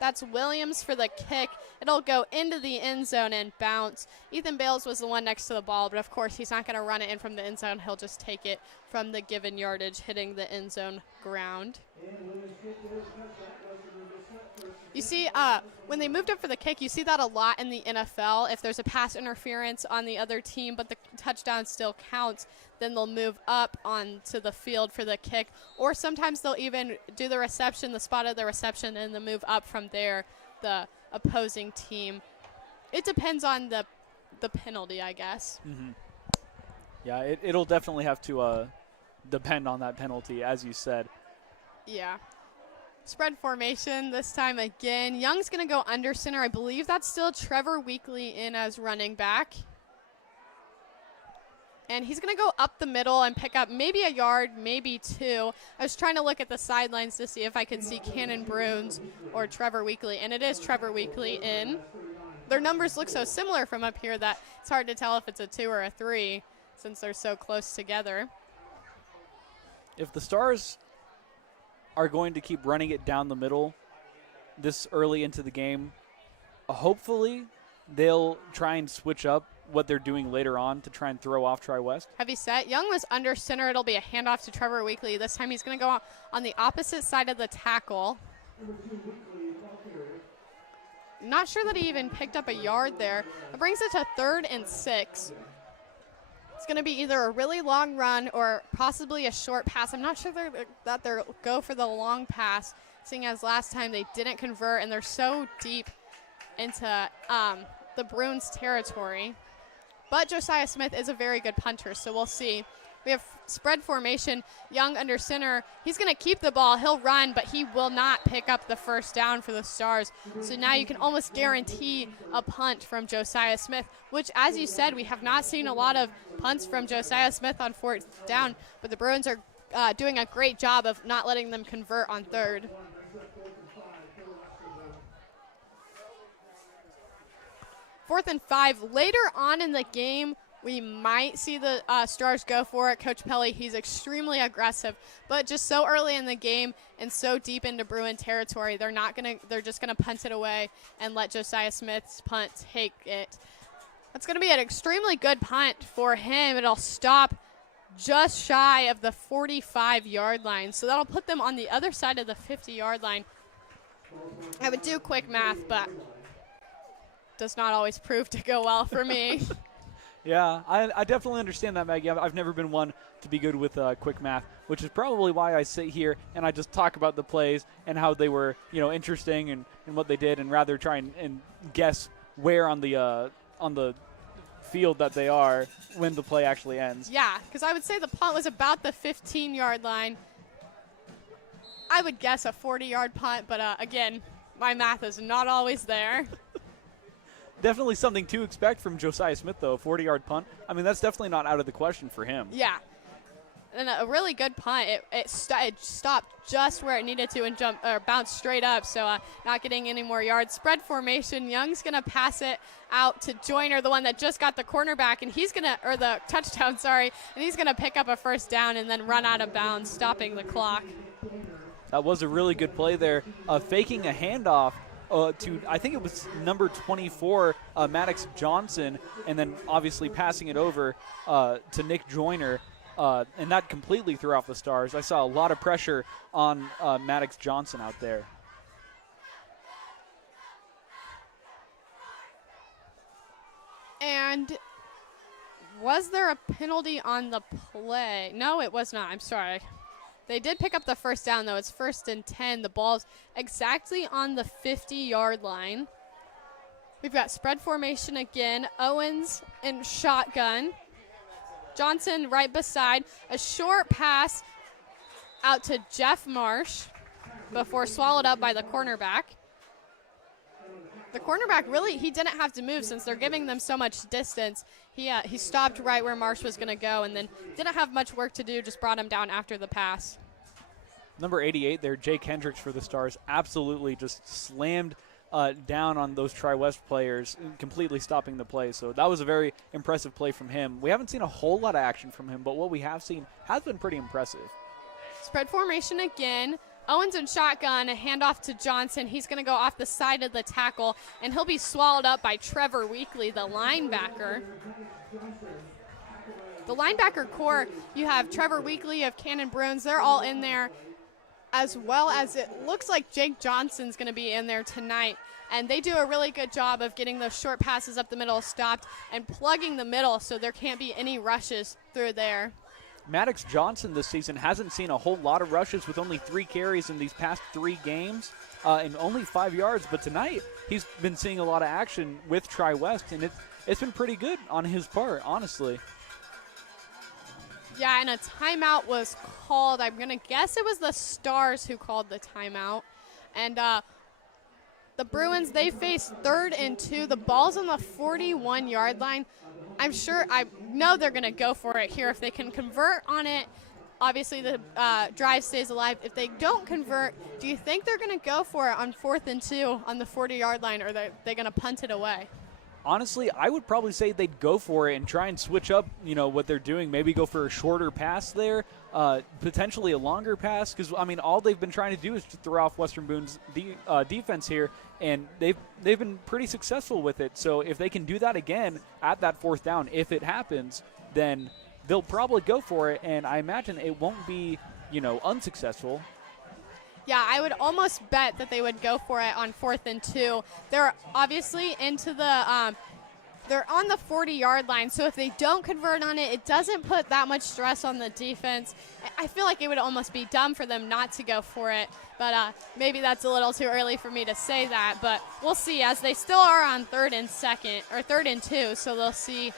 That's Williams for the kick. It'll go into the end zone and bounce. Ethan Bales was the one next to the ball, but of course he's not going to run it in from the end zone. He'll just take it from the given yardage, hitting the end zone ground. You see, when they moved up for the kick, you see that a lot in the NFL. If there's a pass interference on the other team, but the touchdown still counts, then they'll move up onto the field for the kick, or sometimes they'll even do the reception, the spot of the reception, and then move up from there, the opposing team. It depends on the penalty, I guess. Mm-hmm. Yeah, it'll definitely have to depend on that penalty, as you said. Yeah. Spread formation this time again. Young's going to go under center. I believe that's still Trevor Weekly in as running back. And he's going to go up the middle and pick up maybe a yard, maybe 2. I was trying to look at the sidelines to see if I could see Cannon Bruins or Trevor Weekly, and it is Trevor Weekly in. Their numbers look so similar from up here that it's hard to tell if it's a 2 or a 3 since they're so close together. If the Stars are going to keep running it down the middle this early into the game, hopefully they'll try and switch up what they're doing later on to try and throw off Tri-West. Heavy set. Young was under center. It'll be a handoff to Trevor Weekly. This time he's going to go on the opposite side of the tackle. Not sure that he even picked up a yard there. It brings it to 3rd and 6. It's going to be either a really long run or possibly a short pass. I'm not sure that they'll go for the long pass, seeing as last time they didn't convert, and they're so deep into the Bruins territory. But Josiah Smith is a very good punter, so we'll see. We have spread formation. Young under center. He's going to keep the ball. He'll run, but he will not pick up the first down for the Stars. So now you can almost guarantee a punt from Josiah Smith, which, as you said, we have not seen a lot of punts from Josiah Smith on 4th down, but the Bruins are doing a great job of not letting them convert on 3rd. Fourth and 5. Later on in the game, we might see the Stars go for it. Coach Pelly, he's extremely aggressive, but just so early in the game and so deep into Bruin territory, they're just gonna punt it away and let Josiah Smith's punt take it. That's gonna be an extremely good punt for him. It'll stop just shy of the 45-yard line, so that'll put them on the other side of the 50-yard line. I would do quick math, but does not always prove to go well for me. Yeah, I definitely understand that, Maggie. I've never been one to be good with quick math, which is probably why I sit here and I just talk about the plays and how they were, interesting and what they did, and rather try and guess where on the field that they are when the play actually ends. Yeah, because I would say the punt was about the 15-yard line. I would guess a 40-yard punt, but again, my math is not always there. Definitely something to expect from Josiah Smith, though, a 40-yard punt. I mean, that's definitely not out of the question for him. Yeah. And a really good punt. It stopped just where it needed to and bounced straight up, so not getting any more yards. Spread formation. Young's going to pass it out to Joyner, the one that just got the cornerback, and or the touchdown, sorry, and he's going to pick up a first down and then run out of bounds, stopping the clock. That was a really good play there. Faking a handoff to, I think it was number 24, Maddox Johnson, and then obviously passing it over to Nick Joyner, and that completely threw off the Stars. I saw a lot of pressure on Maddox Johnson out there. And was there a penalty on the play? No, it was not. I'm sorry. They did pick up the first down, though. It's 1st and 10. The ball's exactly on the 50-yard line. We've got spread formation again. Owens in shotgun. Johnson right beside. A short pass out to Jeff Marsh before swallowed up by the cornerback. The cornerback really, he didn't have to move since they're giving them so much distance. He stopped right where Marsh was going to go and then didn't have much work to do, just brought him down after the pass. Number 88 there, Jake Hendricks for the Stars, absolutely just slammed down on those Tri-West players, completely stopping the play. So that was a very impressive play from him. We haven't seen a whole lot of action from him, but what we have seen has been pretty impressive. Spread formation again. Owens in shotgun, a handoff to Johnson. He's going to go off the side of the tackle, and he'll be swallowed up by Trevor Weekly, the linebacker. The linebacker core, you have Trevor Weekly, you have Cannon Bruins. They're all in there, as well as it looks like Jake Johnson's going to be in there tonight. And they do a really good job of getting those short passes up the middle stopped and plugging the middle so there can't be any rushes through there. Maddox Johnson this season hasn't seen a whole lot of rushes with only 3 carries in these past 3 games and only 5 yards. But tonight he's been seeing a lot of action with Tri-West, and it's been pretty good on his part, honestly. Yeah, and a timeout was called. I'm going to guess it was the Stars who called the timeout. And the Bruins, they face 3rd and 2. The ball's on the 41-yard line. I know they're going to go for it here. If they can convert on it, obviously the drive stays alive. If they don't convert, do you think they're going to go for it on 4th and 2 on the 40-yard line, or are they going to punt it away? Honestly, I would probably say they'd go for it and try and switch up, what they're doing. Maybe go for a shorter pass there, potentially a longer pass. Because all they've been trying to do is to throw off Western Boone's defense here, and they've been pretty successful with it. So if they can do that again at that 4th down, if it happens, then they'll probably go for it. And I imagine it won't be, unsuccessful. Yeah, I would almost bet that they would go for it on 4th and 2. They're obviously into the they're on the 40-yard line, so if they don't convert on it, it doesn't put that much stress on the defense. I feel like it would almost be dumb for them not to go for it, but maybe that's a little too early for me to say that, but we'll see, as they still are on 3rd and 2, so they'll see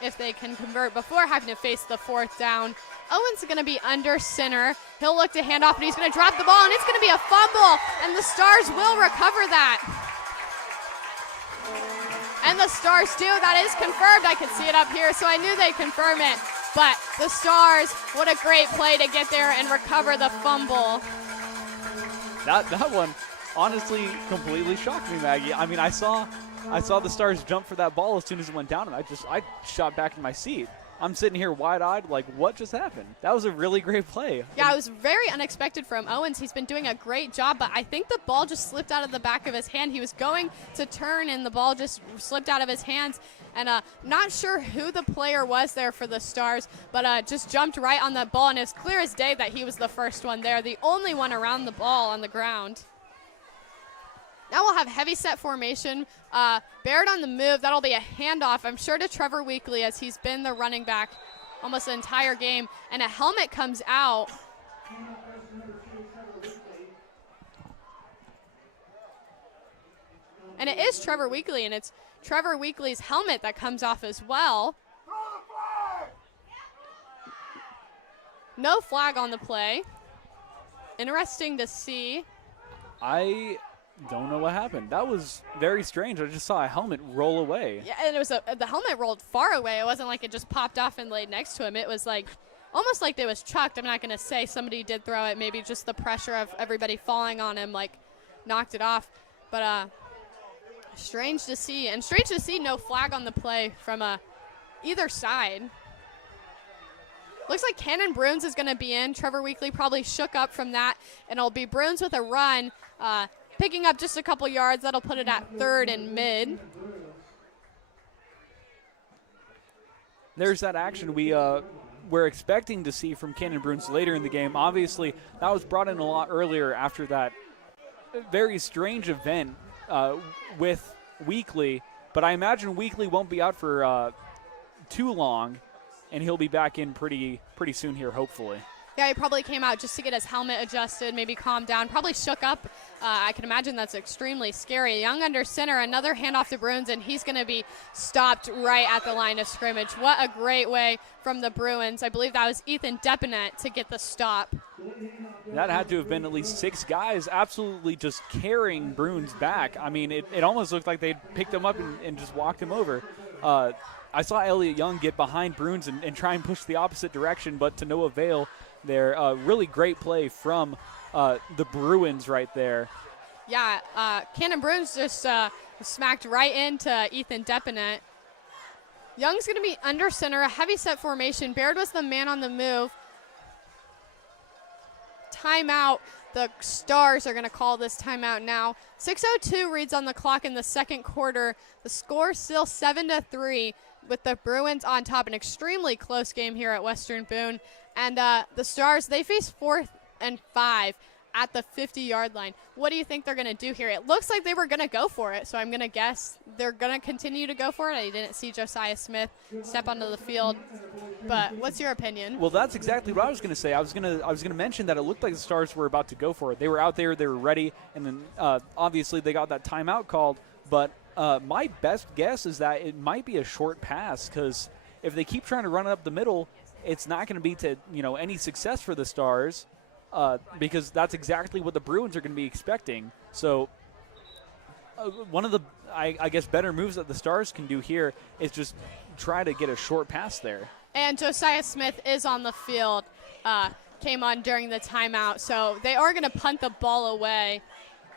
if they can convert before having to face the 4th down. Owen's going to be under center. He'll look to hand off, and he's going to drop the ball, and it's going to be a fumble, and the Stars will recover that. And the Stars do. That is confirmed. I can see it up here, so I knew they'd confirm it. But the Stars, what a great play to get there and recover the fumble. That one honestly completely shocked me, Maggie. I saw the Stars jump for that ball as soon as it went down, and I shot back in my seat. I'm sitting here wide-eyed like, what just happened? That was a really great play. Yeah, it was very unexpected from Owens. He's been doing a great job, but I think the ball just slipped out of the back of his hand. He was going to turn, and the ball just slipped out of his hands. And not sure who the player was there for the Stars, but just jumped right on that ball, and it's clear as day that he was the first one there, the only one around the ball on the ground. Now we'll have heavy set formation. Baird on the move. That'll be a handoff, I'm sure, to Trevor Weekly, as he's been the running back almost the entire game. And a helmet comes out. And it is Trevor Weekly, and it's Trevor Weekly's helmet that comes off as well. No flag on the play. Interesting to see. I don't know what happened. That was very strange. I just saw a helmet roll away. Yeah, and it was the helmet rolled far away. It wasn't like it just popped off and laid next to him. It was like almost like it was chucked. I'm not going to say somebody did throw it. Maybe just the pressure of everybody falling on him like knocked it off. But strange to see. And strange to see no flag on the play from either side. Looks like Cannon Bruins is going to be in. Trevor Weekly probably shook up from that, and it'll be Bruins with a run. Picking up just a couple yards. That'll put it at 3rd and mid. There's that action we're expecting to see from Cannon Bruins later in the game. Obviously, that was brought in a lot earlier after that very strange event with Weekly. But I imagine Weekly won't be out for too long, and he'll be back in pretty soon here, hopefully. Yeah, he probably came out just to get his helmet adjusted, maybe calm down, probably shook up. I can imagine that's extremely scary. Young under center, another handoff to Bruins, and he's going to be stopped right at the line of scrimmage. What a great way from the Bruins. I believe that was Ethan Depinet to get the stop. That had to have been at least 6 guys absolutely just carrying Bruins back. It almost looked like they'd picked him up and just walked him over. I saw Elliott Young get behind Bruins and try and push the opposite direction, but to no avail there. Really great play from the Bruins right there. Yeah, Cannon Bruins just smacked right into Ethan Depinet. Young's going to be under center, a heavy set formation. Baird was the man on the move. Timeout. The Stars are going to call this timeout now. 6:02 reads on the clock in the second quarter. The score still 7-3 with the Bruins on top. An extremely close game here at Western Boone. And the Stars, they face 4th and 5. at the 50-yard line. What do you think they're going to do here? It looks like they were going to go for it, so I'm going to guess they're going to continue to go for it. I didn't see Josiah Smith step onto the field, but what's your opinion? Well, that's exactly what I was going to say. I was going to mention that it looked like the Stars were about to go for it. They were out there, they were ready, and then obviously they got that timeout called. But my best guess is that it might be a short pass, because if they keep trying to run it up the middle, it's not going to be to any success for the Stars. Because that's exactly what the Bruins are going to be expecting. So one of the, I guess, better moves that the Stars can do here is just try to get a short pass there. And Josiah Smith is on the field, came on during the timeout. So they are going to punt the ball away.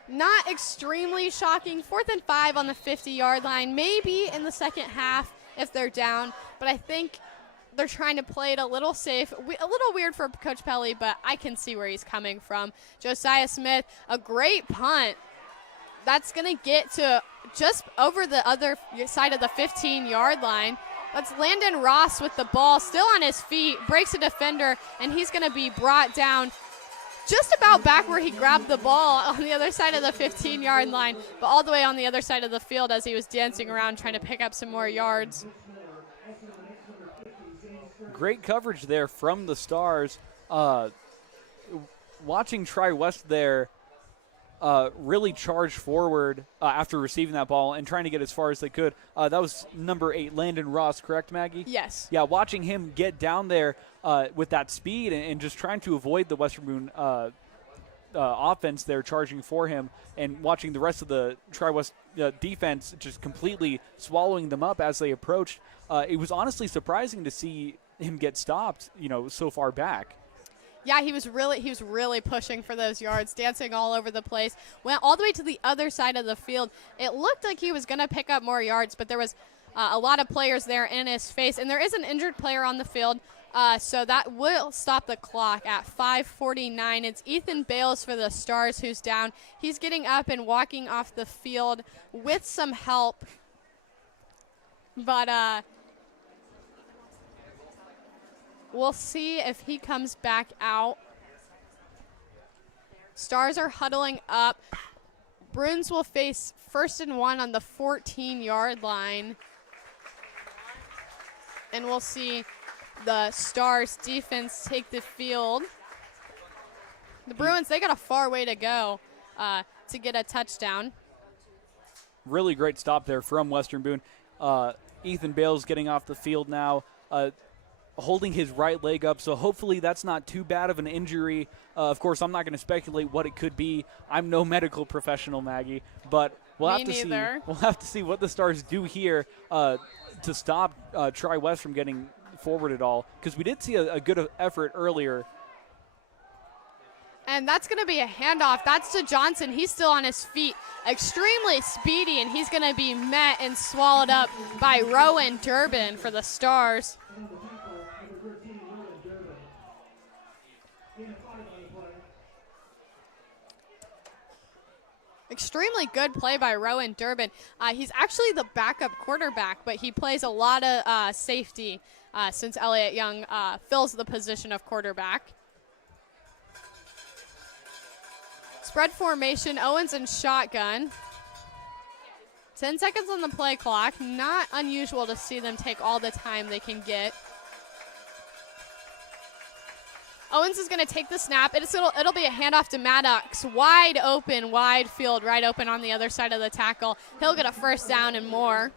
Not extremely shocking. 4th and 5 on the 50-yard line. Maybe in the second half if they're down. But I think they're trying to play it a little safe, a little weird for Coach Pelly, but I can see where he's coming from. Josiah Smith, a great punt. That's going to get to just over the other side of the 15-yard line. That's Landon Ross with the ball, still on his feet, breaks a defender, and he's going to be brought down just about back where he grabbed the ball on the other side of the 15-yard line, but all the way on the other side of the field as he was dancing around trying to pick up some more yards. Great coverage there from the Stars. Watching Tri-West there really charge forward after receiving that ball and trying to get as far as they could. That was number 8, Landon Ross, correct, Maggie? Yes. Yeah, watching him get down there with that speed and just trying to avoid the Western Boone offense there charging for him, and watching the rest of the Tri-West defense just completely swallowing them up as they approached. It was honestly surprising to see him get stopped, so far back. Yeah, he was really pushing for those yards, dancing all over the place. Went all the way to the other side of the field. It looked like he was going to pick up more yards, but there was a lot of players there in his face, and there is an injured player on the field, so that will stop the clock at 5:49. It's Ethan Bales for the Stars who's down. He's getting up and walking off the field with some help, but we'll see if he comes back out. Stars are huddling up. Bruins will face 1st and 1 on the 14-yard line. And we'll see the Stars defense take the field. The Bruins, they got a far way to go to get a touchdown. Really great stop there from Western Boone. Ethan Bales getting off the field now. Holding his right leg up, so hopefully that's not too bad of an injury. Of course, I'm not going to speculate what it could be. I'm no medical professional, Maggie, but we'll have to see. We'll have to see what the Stars do here to stop Tri-West from getting forward at all, because we did see a good effort earlier. And that's going to be a handoff. That's to Johnson. He's still on his feet, extremely speedy, and he's going to be met and swallowed up by Rowan Durbin for the Stars. Extremely good play by Rowan Durbin. He's actually the backup quarterback, but he plays a lot of safety since Elliott Young fills the position of quarterback. Spread formation, Owens and shotgun. 10 seconds on the play clock. Not unusual to see them take all the time they can get. Owens is going to take the snap. It'll be a handoff to Maddox. Wide open, wide field, right open on the other side of the tackle. He'll get a 1st down and more.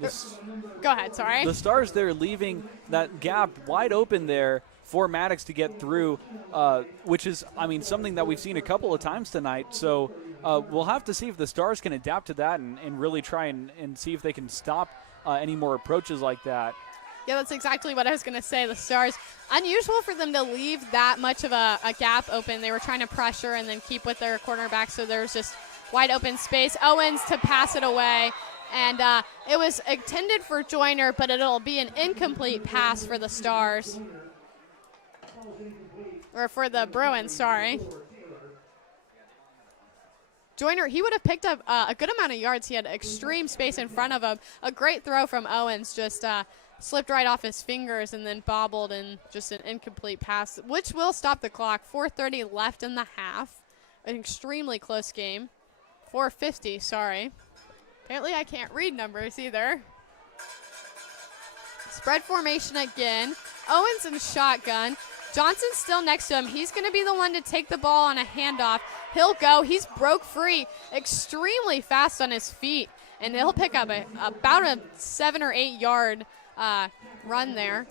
Go ahead, sorry. The Stars there leaving that gap wide open there for Maddox to get through, which is, something that we've seen a couple of times tonight. So we'll have to see if the Stars can adapt to that and really try and see if they can stop any more approaches like that. Yeah, that's exactly what I was going to say. The Stars, unusual for them to leave that much of a gap open. They were trying to pressure and then keep with their cornerback, so there's just wide open space. Owens to pass it away, and it was intended for Joyner, but it'll be an incomplete pass for the Stars. Or for the Bruins, sorry. Joyner, he would have picked up a good amount of yards. He had extreme space in front of him. A great throw from Owens, just slipped right off his fingers and then bobbled and just an incomplete pass, which will stop the clock. 4:30 left in the half. An extremely close game. 4:50, sorry. Apparently I can't read numbers either. Spread formation again. Owens in shotgun. Johnson's still next to him. He's going to be the one to take the ball on a handoff. He'll go. He's broke free. Extremely fast on his feet. And he'll pick up about a 7 or 8 yard run there.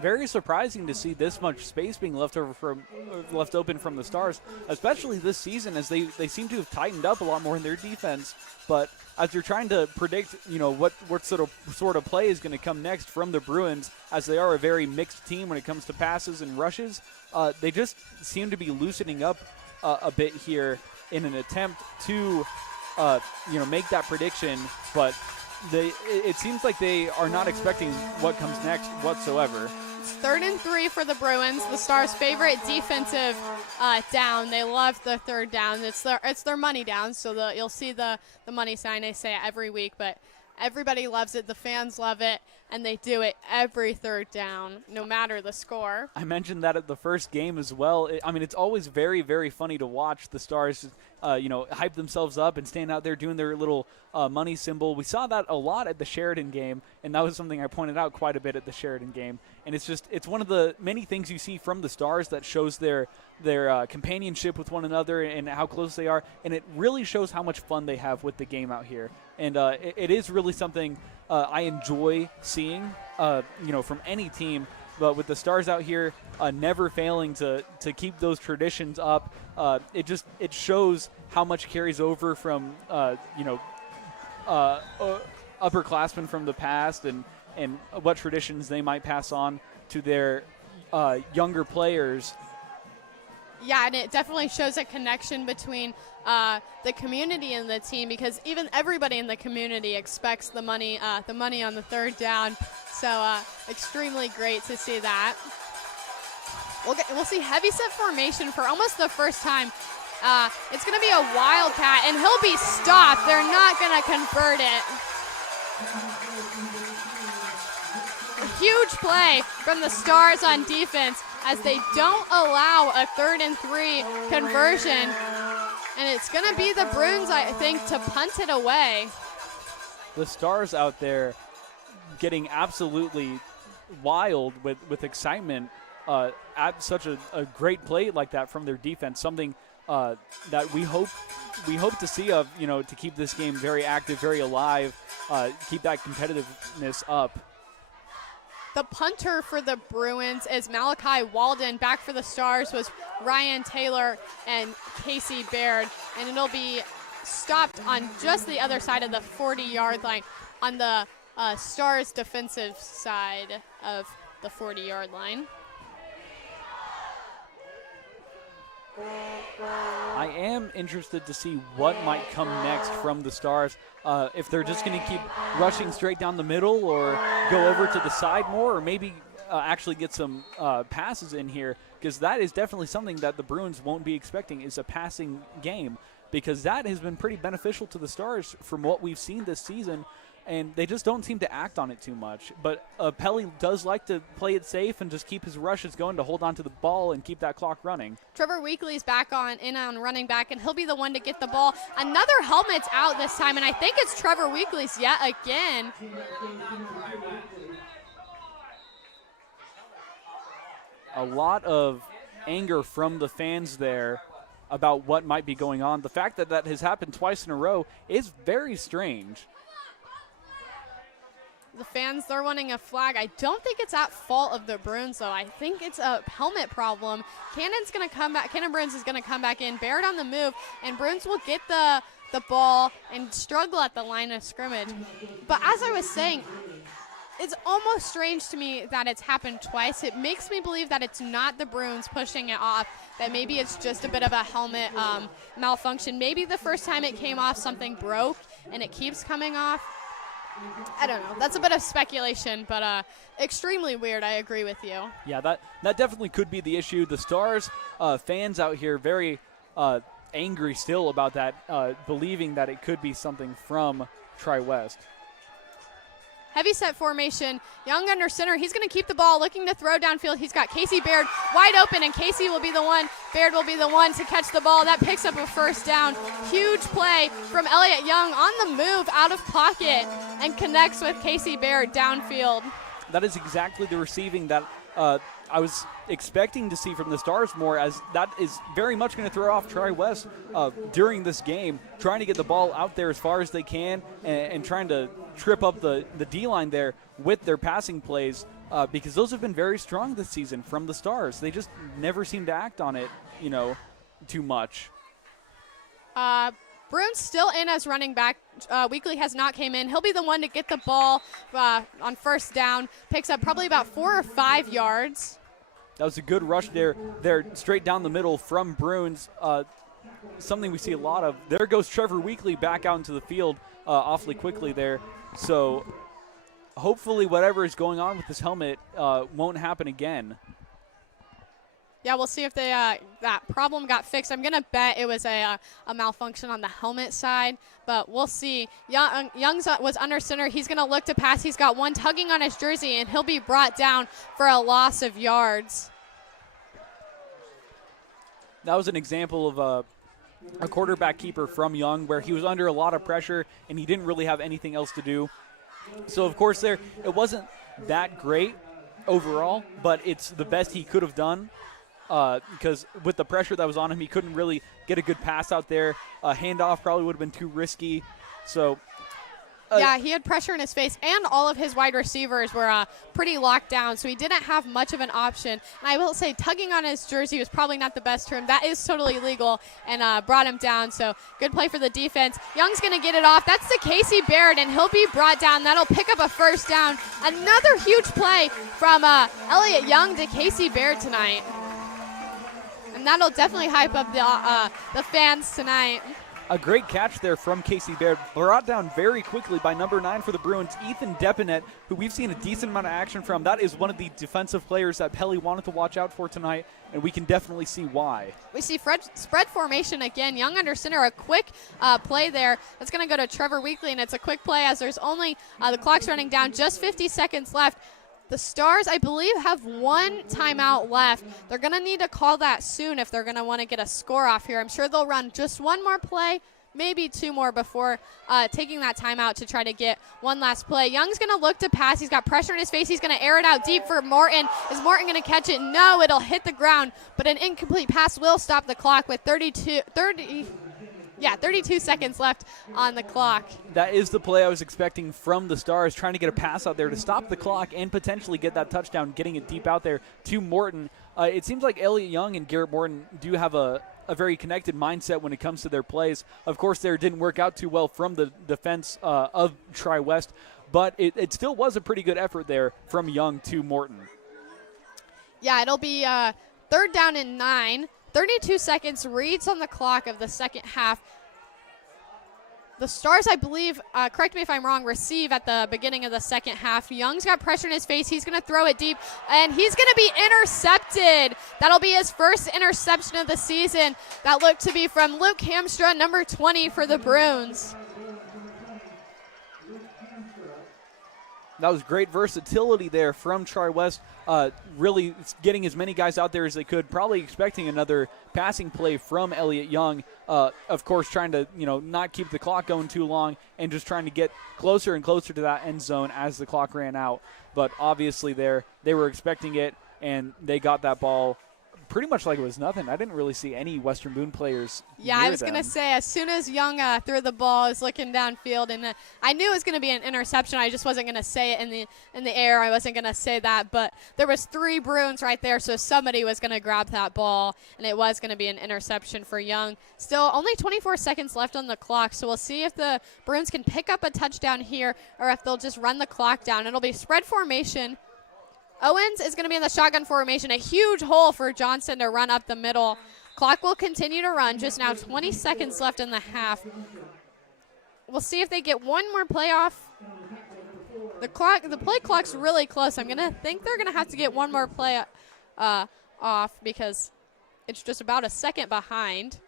Very surprising to see this much space being left open from the Stars, especially this season, as they seem to have tightened up a lot more in their defense. But as you're trying to predict, what sort of play is going to come next from the Bruins, as they are a very mixed team when it comes to passes and rushes, they just seem to be loosening up a bit here in an attempt to make that prediction, but it seems like they are not expecting what comes next whatsoever. It's 3rd and 3 for the Bruins, the Stars' favorite defensive down. They love the 3rd down. It's their money down, so you'll see the money sign. They say it every week, but everybody loves it. The fans love it, and they do it every 3rd down, no matter the score. I mentioned that at the first game as well. It's always very, very funny to watch the Stars, hype themselves up and stand out there doing their little money symbol. We saw that a lot at the Sheridan game, and that was something I pointed out quite a bit at the Sheridan game. And it's one of the many things you see from the Stars that shows their companionship with one another and how close they are. And it really shows how much fun they have with the game out here. And it is really something I enjoy seeing, from any team. But with the Stars out here never failing to keep those traditions up, it shows how much carries over from upperclassmen from the past and what traditions they might pass on to their younger players. Yeah, and it definitely shows a connection between the community and the team, because even everybody in the community expects the money on the 3rd down. So extremely great to see that. We'll see heavy set formation for almost the first time. It's going to be a Wildcat, and he'll be stopped. They're not going to convert it. A huge play from the Stars on defense, as they don't allow a 3rd and 3 conversion. And it's going to be the Bruins, I think, to punt it away. The Stars out there getting absolutely wild with excitement at such a great play like that from their defense, something that we hope to see to keep this game very active, very alive, keep that competitiveness up. The punter for the Bruins is Malachi Walden. Back for the Stars was Ryan Taylor and Casey Baird. And it'll be stopped on just the other side of the 40-yard line, on the Stars defensive side of the 40-yard line. I am interested to see what might come next from the Stars. If they're just going to keep rushing straight down the middle, or go over to the side more, or maybe actually get some passes in here, because that is definitely something that the Bruins won't be expecting, is a passing game, because that has been pretty beneficial to the Stars from what we've seen this season. And they just don't seem to act on it too much. But Pelly does like to play it safe and just keep his rushes going to hold on to the ball and keep that clock running. Trevor Weekly's back on running back, and he'll be the one to get the ball. Another helmet's out this time, and I think it's Trevor Weekly's yet again. A lot of anger from the fans there about what might be going on. The fact that that has happened twice in a row is very strange. The fans, they're wanting a flag. I don't think it's at fault of the Bruins, though. I think it's a helmet problem. Cannon's going to come back. Cannon Bruins is going to come back in. Baird on the move, and Bruins will get the ball and struggle at the line of scrimmage. But as I was saying, it's almost strange to me that it's happened twice. It makes me believe that it's not the Bruins pushing it off, that maybe it's just a bit of a helmet malfunction. Maybe the first time it came off, something broke, and it keeps coming off. I don't know. That's a bit of speculation, but extremely weird. I agree with you. Yeah, that definitely could be the issue. The Stars fans out here very angry still about that, believing that it could be something from Tri-West. Heavy set formation. Young under center. He's going to keep the ball, looking to throw downfield. He's got Casey Baird wide open, and Casey will be the one. Baird will be the one to catch the ball. That picks up a first down. Huge play from Elliott Young on the move out of pocket and connects with Casey Baird downfield. That is exactly the receiving that I was expecting to see from the Stars more, as that is very much going to throw off Tri-West during this game, trying to get the ball out there as far as they can and trying to trip up the D-line there with their passing plays because those have been very strong this season from the Stars. They just never seem to act on it, too much. Brune's still in as running back. Weekly has not came in. He'll be the one to get the ball on first down. Picks up probably about 4 or 5 yards. That was a good rush there straight down the middle from Bruins. Something we see a lot of. There goes Trevor Weekly back out into the field awfully quickly there. So hopefully whatever is going on with this helmet won't happen again. Yeah, we'll see if that problem got fixed. I'm going to bet it was a malfunction on the helmet side, but we'll see. Young's was under center. He's going to look to pass. He's got one tugging on his jersey, and he'll be brought down for a loss of yards. That was an example of a quarterback keeper from Young where he was under a lot of pressure, and he didn't really have anything else to do. So, of course, it wasn't that great overall, but it's the best he could have done. Because with the pressure that was on him, he couldn't really get a good pass out there. Handoff probably would have been too risky. So, yeah, he had pressure in his face, and all of his wide receivers were pretty locked down, so he didn't have much of an option. And I will say tugging on his jersey was probably not the best term. That is totally legal, and brought him down. So good play for the defense. Young's going to get it off. That's to Casey Baird, and he'll be brought down. That'll pick up a first down. Another huge play from Elliott Young to Casey Baird tonight. And that'll definitely hype up the fans tonight. A great catch there from Casey Baird, brought down very quickly by number 9 for the Bruins, Ethan Depinet, who we've seen a decent amount of action from. That is one of the defensive players that Pelly wanted to watch out for tonight, and we can definitely see why. We see spread formation again. Young under center, a quick play there. That's going to go to Trevor Weekly, and it's a quick play as there's only the clock's running down, just 50 seconds left. The Stars, I believe, have 1 timeout left. They're going to need to call that soon if they're going to want to get a score off here. I'm sure they'll run just 1 more play, maybe 2 more before taking that timeout to try to get one last play. Young's going to look to pass. He's got pressure in his face. He's going to air it out deep for Morton. Is Morton going to catch it? No, it'll hit the ground, but an incomplete pass will stop the clock with 32 seconds left on the clock. That is the play I was expecting from the Stars, trying to get a pass out there to stop the clock and potentially get that touchdown, getting it deep out there to Morton. It seems like Elliott Young and Garrett Morton do have a very connected mindset when it comes to their plays. Of course, there didn't work out too well from the defense of Tri-West, but it still was a pretty good effort there from Young to Morton. Yeah, it'll be 3rd down and 9. 32 seconds reads on the clock of the second half. The Stars, I believe, correct me if I'm wrong, receive at the beginning of the second half. Young's got pressure in his face. He's going to throw it deep, and he's going to be intercepted. That'll be his first interception of the season. That looked to be from Luke Hamstra, number 20 for the Bruins. That was great versatility there from Tri-West, really getting as many guys out there as they could, probably expecting another passing play from Elliott Young. Of course, trying to not keep the clock going too long and just trying to get closer and closer to that end zone as the clock ran out. But obviously they were expecting it, and they got that ball pretty much like it was nothing. I didn't really see any Western Boone players. Yeah, I was going to say, as soon as Young threw the ball, I was looking downfield, and I knew it was going to be an interception. I just wasn't going to say it in the air. I wasn't going to say that, but there was 3 Bruins right there, so somebody was going to grab that ball, and it was going to be an interception for Young. Still, only 24 seconds left on the clock, so we'll see if the Bruins can pick up a touchdown here or if they'll just run the clock down. It'll be spread formation. Owens is going to be in the shotgun formation, a huge hole for Johnson to run up the middle. Clock will continue to run, just now 20 seconds left in the half. We'll see if they get one more play off. The play clock's really close. I'm going to think they're going to have to get one more play off because it's just about a second behind.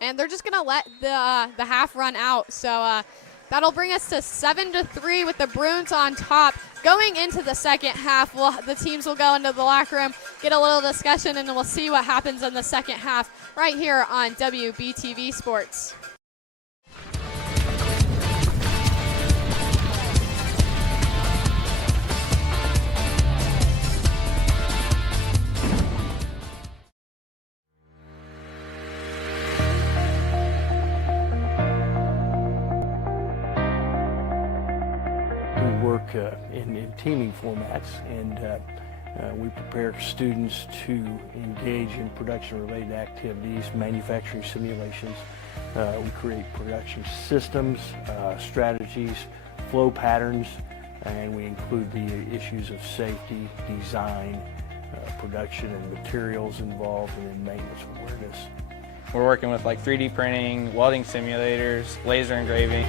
and they're just going to let the half run out. So that'll bring us to 7-3 with the Bruins on top. Going into the second half, the teams will go into the locker room, get a little discussion, and we'll see what happens in the second half right here on WBTV Sports. In teaming formats, and we prepare students to engage in production-related activities, manufacturing simulations. We create production systems, strategies, flow patterns, and we include the issues of safety, design, production and materials involved, and then maintenance awareness. We're working with like 3D printing, welding simulators, laser engraving.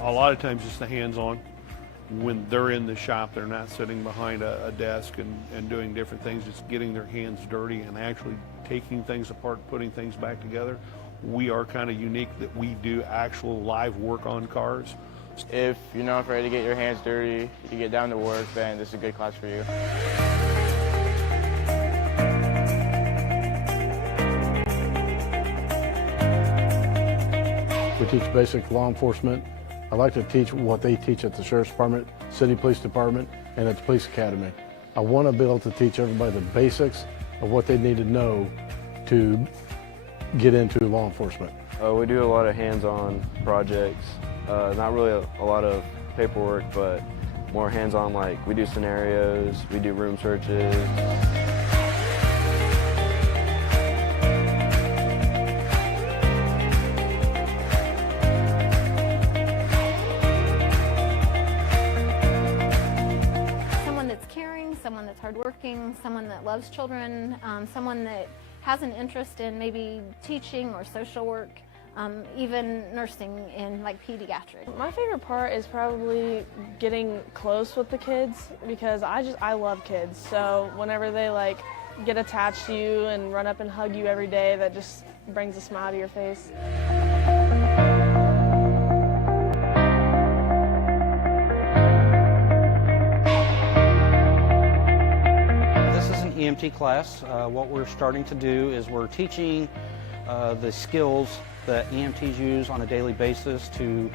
A lot of times it's the hands-on. When they're in the shop, they're not sitting behind a desk and doing different things, just getting their hands dirty and actually taking things apart, putting things back together. We are kind of unique that we do actual live work on cars. If you're not afraid to get your hands dirty, you get down to work, then this is a good class for you. We teach basic law enforcement. I like to teach what they teach at the Sheriff's Department, City Police Department, and at the Police Academy. I want to be able to teach everybody the basics of what they need to know to get into law enforcement. We do a lot of hands-on projects, not really a lot of paperwork, but more hands-on, like we do scenarios, we do room searches. Someone that's hardworking, someone that loves children, someone that has an interest in maybe teaching or social work, even nursing in like pediatrics. My favorite part is probably getting close with the kids because I love kids. So whenever they like get attached to you and run up and hug you every day, that just brings a smile to your face. EMT class. What we're starting to do is we're teaching the skills that EMTs use on a daily basis to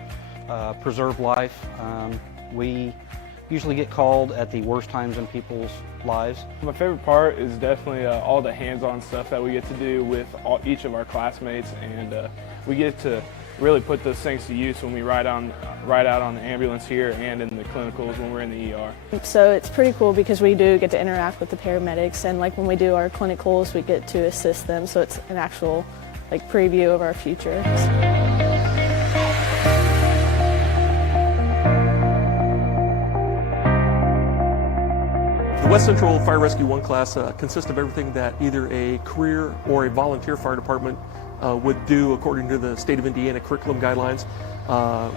preserve life. We usually get called at the worst times in people's lives. My favorite part is definitely all the hands-on stuff that we get to do with each of our classmates, and we get to really put those things to use when we ride out on the ambulance here and in the clinicals when we're in the ER. So it's pretty cool because we do get to interact with the paramedics, and like when we do our clinicals, we get to assist them, so it's an actual like preview of our future. The West Central Fire Rescue 1 class consists of everything that either a career or a volunteer fire department would do according to the state of Indiana curriculum guidelines.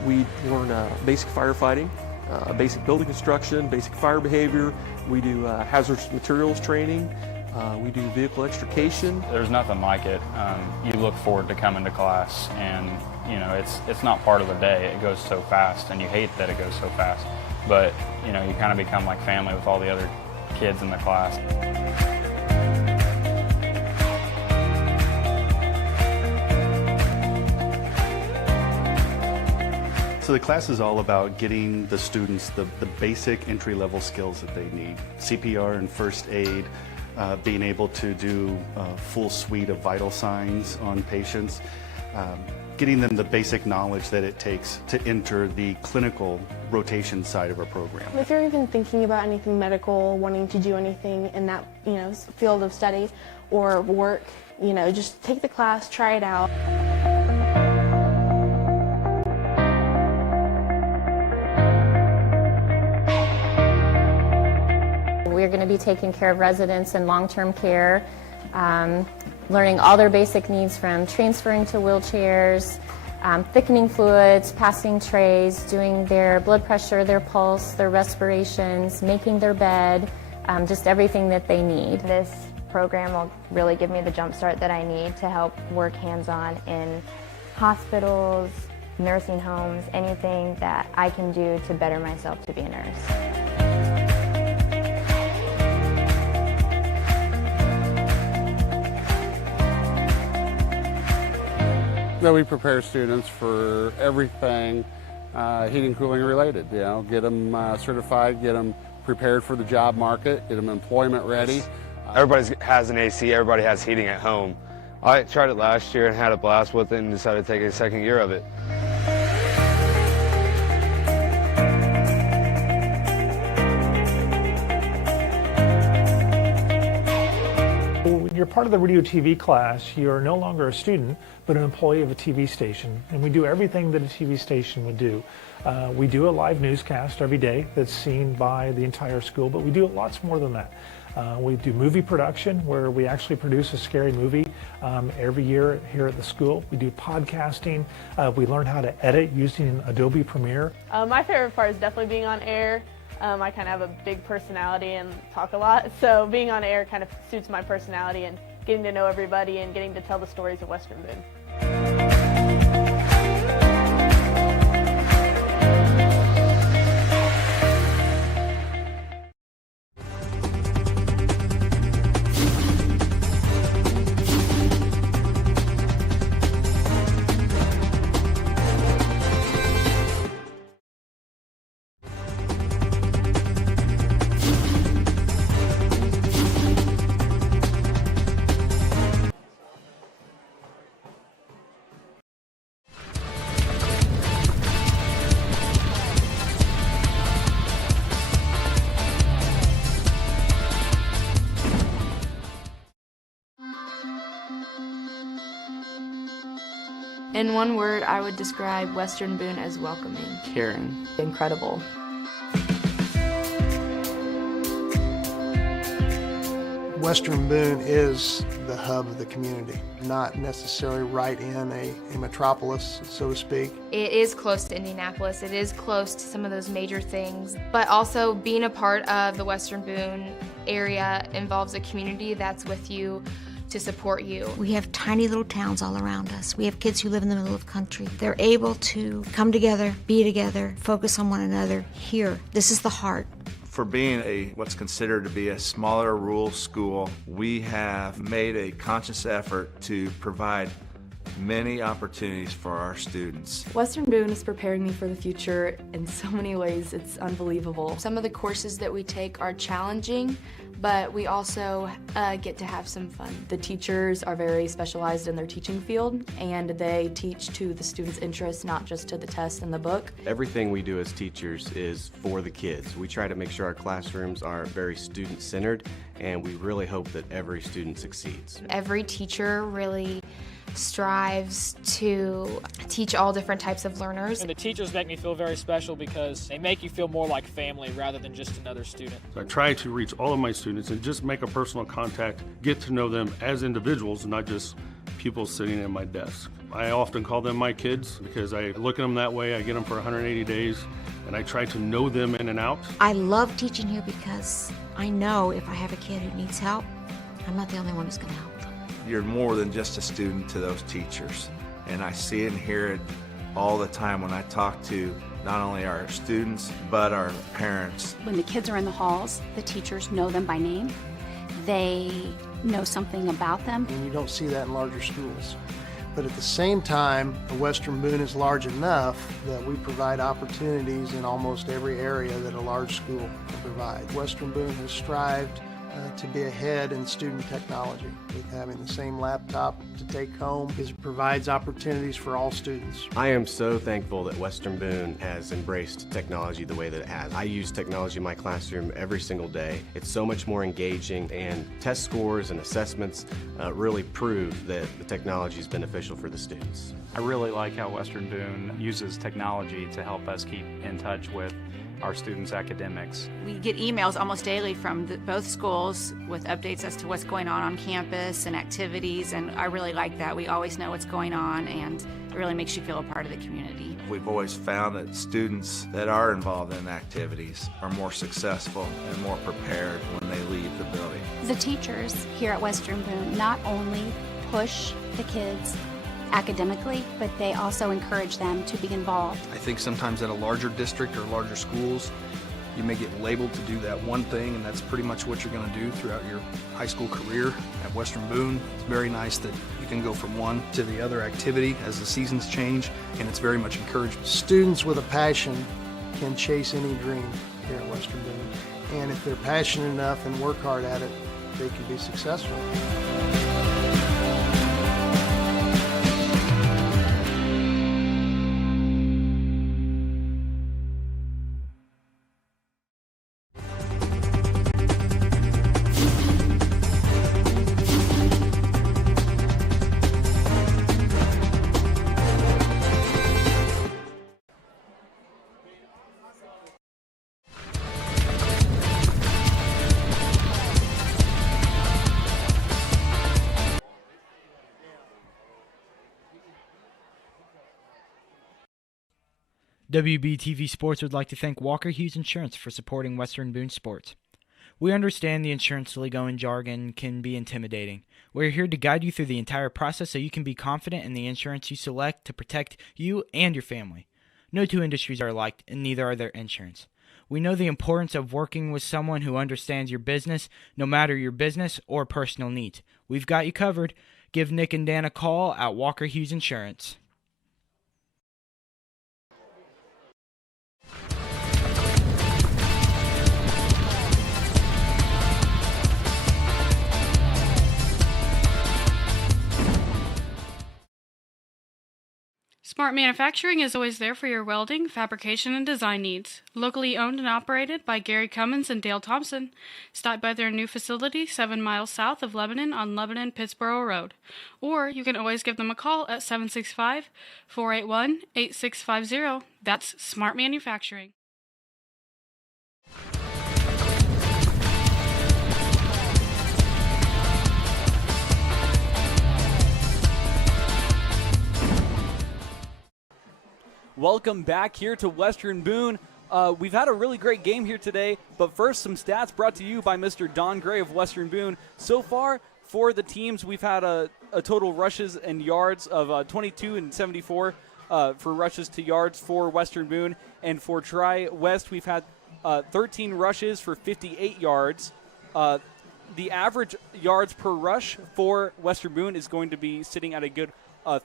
We learn basic firefighting, basic building construction, basic fire behavior. We do hazardous materials training. We do vehicle extrication. There's nothing like it. You look forward to coming to class, and you know it's not part of the day. It goes so fast, and you hate that it goes so fast. But you know you kind of become like family with all the other kids in the class. So the class is all about getting the students the basic entry-level skills that they need. CPR and first aid, being able to do a full suite of vital signs on patients, getting them the basic knowledge that it takes to enter the clinical rotation side of our program. If you're even thinking about anything medical, wanting to do anything in that field of study or work, just take the class, try it out. We're going to be taking care of residents in long-term care, learning all their basic needs from transferring to wheelchairs, thickening fluids, passing trays, doing their blood pressure, their pulse, their respirations, making their bed, just everything that they need. This program will really give me the jump start that I need to help work hands-on in hospitals, nursing homes, anything that I can do to better myself to be a nurse. So we prepare students for everything heating, cooling related. You know, get them certified, get them prepared for the job market, get them employment ready. Everybody has an AC, everybody has heating at home. I tried it last year and had a blast with it and decided to take a second year of it. When you're part of the radio TV class, you're no longer a student, but an employee of a TV station, and we do everything that a TV station would do. We do a live newscast every day that's seen by the entire school, but we do lots more than that. We do movie production, where we actually produce a scary movie every year here at the school. We do podcasting. We learn how to edit using Adobe Premiere. My favorite part is definitely being on air. I kind of have a big personality and talk a lot, so being on air kind of suits my personality and getting to know everybody and getting to tell the stories of Western Boone. In one word, I would describe Western Boone as welcoming. Caring. Incredible. Western Boone is the hub of the community, not necessarily right in a metropolis, so to speak. It is close to Indianapolis. It is close to some of those major things, but also being a part of the Western Boone area involves a community that's with you to support you. We have tiny little towns all around us. We have kids who live in the middle of the country. They're able to come together, be together, focus on one another here. This is the heart. For being what's considered to be a smaller rural school, we have made a conscious effort to provide many opportunities for our students. Western Boone is preparing me for the future in so many ways. It's unbelievable. Some of the courses that we take are challenging, but we also get to have some fun. The teachers are very specialized in their teaching field, and they teach to the students' interests, not just to the test and the book. Everything we do as teachers is for the kids. We try to make sure our classrooms are very student-centered, and we really hope that every student succeeds. Every teacher really strives to teach all different types of learners. And the teachers make me feel very special because they make you feel more like family rather than just another student. So I try to reach all of my students and just make a personal contact, get to know them as individuals, not just people sitting at my desk. I often call them my kids because I look at them that way. I get them for 180 days and I try to know them in and out. I love teaching here because I know if I have a kid who needs help, I'm not the only one who's going to help them. You're more than just a student to those teachers. And I see it and hear it all the time when I talk to not only our students, but our parents. When the kids are in the halls, the teachers know them by name. They know something about them. And you don't see that in larger schools. But at the same time, Western Boone is large enough that we provide opportunities in almost every area that a large school can provide. Western Boone has strived to be ahead in student technology with having the same laptop to take home. It provides opportunities for all students. I am so thankful that Western Boone has embraced technology the way that it has. I use technology in my classroom every single day. It's so much more engaging, and test scores and assessments really prove that the technology is beneficial for the students. I really like how Western Boone uses technology to help us keep in touch with our students' academics. We get emails almost daily from both schools with updates as to what's going on campus and activities, and I really like that. We always know what's going on, and it really makes you feel a part of the community. We've always found that students that are involved in activities are more successful and more prepared when they leave the building. The teachers here at Western Boone not only push the kids academically, but they also encourage them to be involved. I think sometimes at a larger district or larger schools, you may get labeled to do that one thing, and that's pretty much what you're going to do throughout your high school career. At Western Boone, it's very nice that you can go from one to the other activity as the seasons change, and it's very much encouraged. Students with a passion can chase any dream here at Western Boone, and if they're passionate enough and work hard at it, they can be successful. WBTV Sports would like to thank Walker Hughes Insurance for supporting Western Boone Sports. We understand the insurance lingo and jargon can be intimidating. We're here to guide you through the entire process so you can be confident in the insurance you select to protect you and your family. No two industries are alike, and neither are their insurance. We know the importance of working with someone who understands your business, no matter your business or personal needs. We've got you covered. Give Nick and Dan a call at Walker Hughes Insurance. Smart Manufacturing is always there for your welding, fabrication, and design needs. Locally owned and operated by Gary Cummins and Dale Thompson. Stop by their new facility 7 miles south of Lebanon on Lebanon-Pittsboro Road. Or you can always give them a call at 765-481-8650. That's Smart Manufacturing. Welcome back here to Western Boone. We've had a really great game here today, but first some stats brought to you by Mr. Don Gray of Western Boone. So far for the teams, we've had a total rushes and yards of 22 and 74 for rushes to yards for Western Boone. And for Tri-West, we've had 13 rushes for 58 yards. The average yards per rush for Western Boone is going to be sitting at a good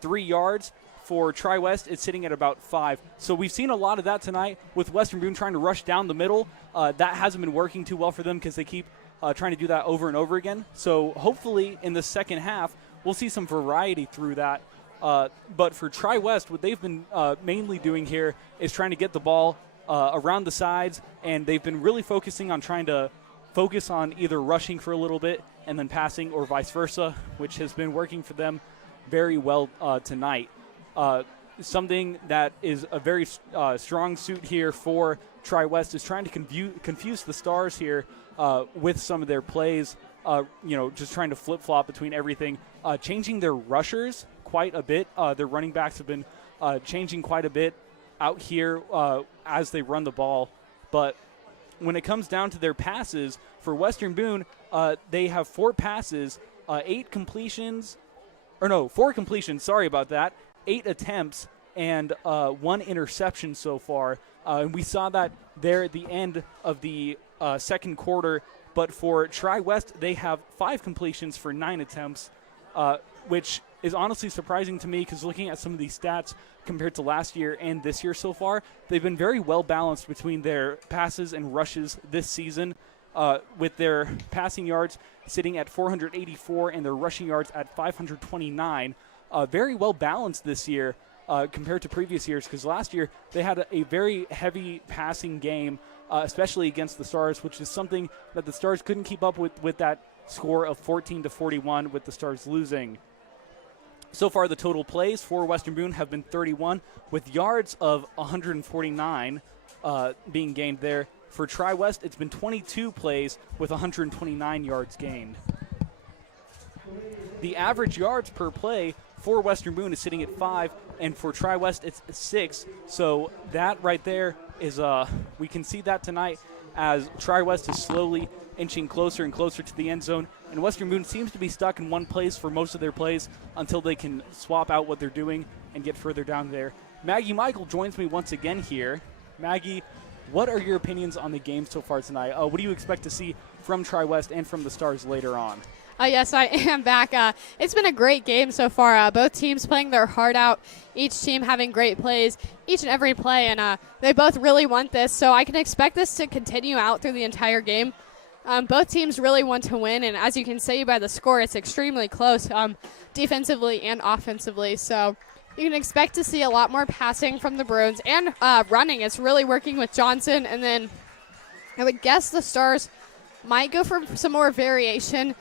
3 yards. For Tri-West, it's sitting at about 5. So we've seen a lot of that tonight with Western Boone trying to rush down the middle. That hasn't been working too well for them because they keep trying to do that over and over again. So hopefully in the second half, we'll see some variety through that. But for Tri-West, what they've been mainly doing here is trying to get the ball around the sides, and they've been really focusing on trying to focus on either rushing for a little bit and then passing or vice versa, which has been working for them very well tonight. Something that is a very strong suit here for Tri-West is trying to confuse the Stars here with some of their plays, just trying to flip-flop between everything, changing their rushers quite a bit. Their running backs have been changing quite a bit out here as they run the ball. But when it comes down to their passes, for Western Boone, they have 4 passes, 4 completions, sorry about that. 8 attempts and 1 interception so far. And we saw that there at the end of the second quarter. But for Tri-West, they have 5 completions for 9 attempts, which is honestly surprising to me because looking at some of these stats compared to last year and this year so far, they've been very well balanced between their passes and rushes this season, with their passing yards sitting at 484 and their rushing yards at 529. Very well balanced this year compared to previous years, because last year they had a very heavy passing game, especially against the Stars, which is something that the Stars couldn't keep up with that score of 14-41 with the Stars losing. So far, the total plays for Western Boone have been 31, with yards of 149 being gained there. For Tri-West, it's been 22 plays with 129 yards gained. The average yards per play for Western Boone is sitting at 5, and for Tri-West, it's 6. So that right there is, we can see that tonight as Tri-West is slowly inching closer and closer to the end zone. And Western Boone seems to be stuck in one place for most of their plays until they can swap out what they're doing and get further down there. Maggie Michael joins me once again here. Maggie, what are your opinions on the game so far tonight? What do you expect to see from Tri-West and from the Stars later on? Yes, I am back. It's been a great game so far. Both teams playing their heart out, each team having great plays each and every play, and they both really want this, so I can expect this to continue out through the entire game. Both teams really want to win, and as you can see by the score, it's extremely close defensively and offensively, so you can expect to see a lot more passing from the Bruins and running. It's really working with Johnson, and then I would guess the Stars might go for some more variation.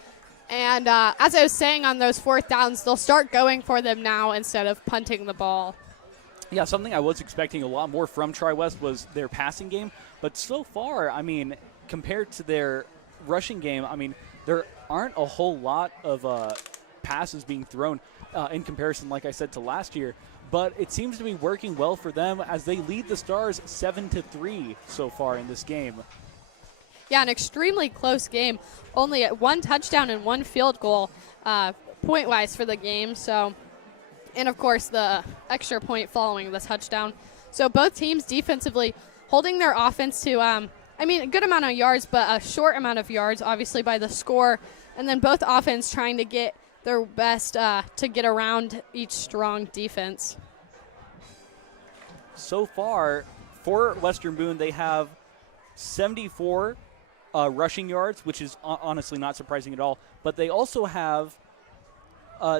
And as I was saying on those fourth downs, they'll start going for them now instead of punting the ball. Yeah, something I was expecting a lot more from Tri-West was their passing game. But so far, I mean, compared to their rushing game, I mean, there aren't a whole lot of passes being thrown in comparison, like I said, to last year. But it seems to be working well for them as they lead the Stars 7-3 so far in this game. Yeah, an extremely close game. Only at 1 touchdown and 1 field goal point-wise for the game. So, and, of course, the extra point following the touchdown. So both teams defensively holding their offense to, a good amount of yards, but a short amount of yards, obviously, by the score. And then both offense trying to get their best to get around each strong defense. So far, for Western Boone, they have 74 rushing yards, which is honestly not surprising at all. But they also have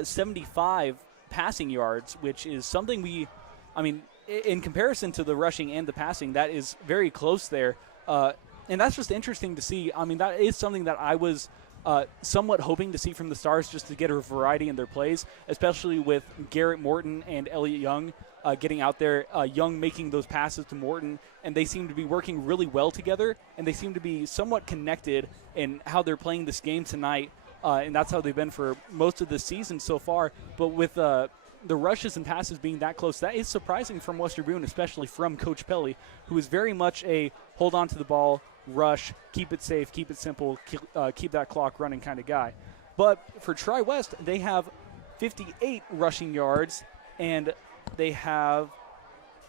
75 passing yards, which is something in comparison to the rushing and the passing, that is very close there. And that's just interesting to see. I mean, that is something that I was somewhat hoping to see from the Stars, just to get a variety in their plays, especially with Garrett Morton and Elliott Young getting out there, Young making those passes to Morton, and they seem to be working really well together, and they seem to be somewhat connected in how they're playing this game tonight, and that's how they've been for most of the season so far. But with the rushes and passes being that close, that is surprising from Western Boone, especially from Coach Pelly, who is very much a hold on to the ball, rush, keep it safe, keep it simple, keep that clock running kind of guy. But for Tri-West, they have 58 rushing yards, and they have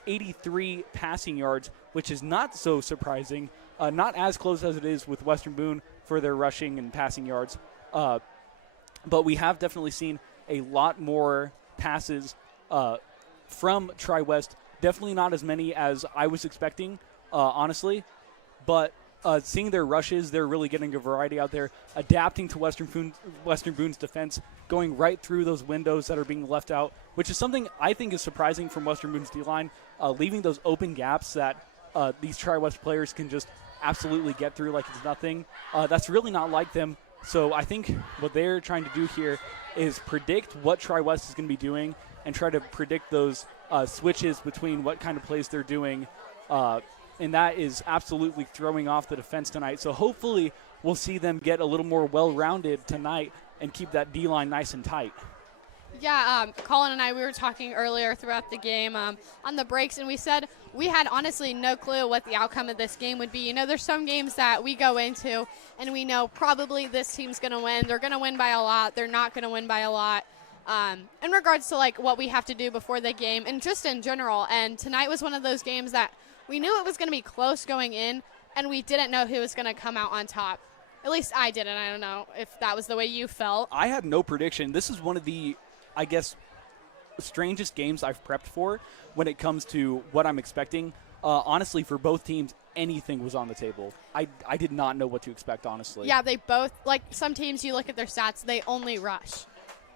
83 passing yards, which is not so surprising. Not as close as it is with Western Boone for their rushing and passing yards. But we have definitely seen a lot more passes from Tri-West. Definitely not as many as I was expecting, honestly. But seeing their rushes, they're really getting a variety out there, adapting to Western Boone's defense, going right through those windows that are being left out, which is something I think is surprising from Western Boone's D-line, leaving those open gaps that these Tri-West players can just absolutely get through like it's nothing. That's really not like them. So I think what they're trying to do here is predict what Tri-West is going to be doing and try to predict those switches between what kind of plays they're doing. And that is absolutely throwing off the defense tonight. So hopefully we'll see them get a little more well-rounded tonight and keep that D-line nice and tight. Yeah, Colin and I, we were talking earlier throughout the game on the breaks, and we said we had honestly no clue what the outcome of this game would be. You know, there's some games that we go into and we know probably this team's going to win. They're going to win by a lot. They're not going to win by a lot. In regards to, like, what we have to do before the game and just in general. And tonight was one of those games that we knew it was going to be close going in, and we didn't know who was going to come out on top. At least I didn't. I don't know if that was the way you felt. I had no prediction. This is one of the, I guess, strangest games I've prepped for when it comes to what I'm expecting. Honestly, for both teams, anything was on the table. I did not know what to expect, honestly. Yeah, they both, like some teams, you look at their stats, they only rush.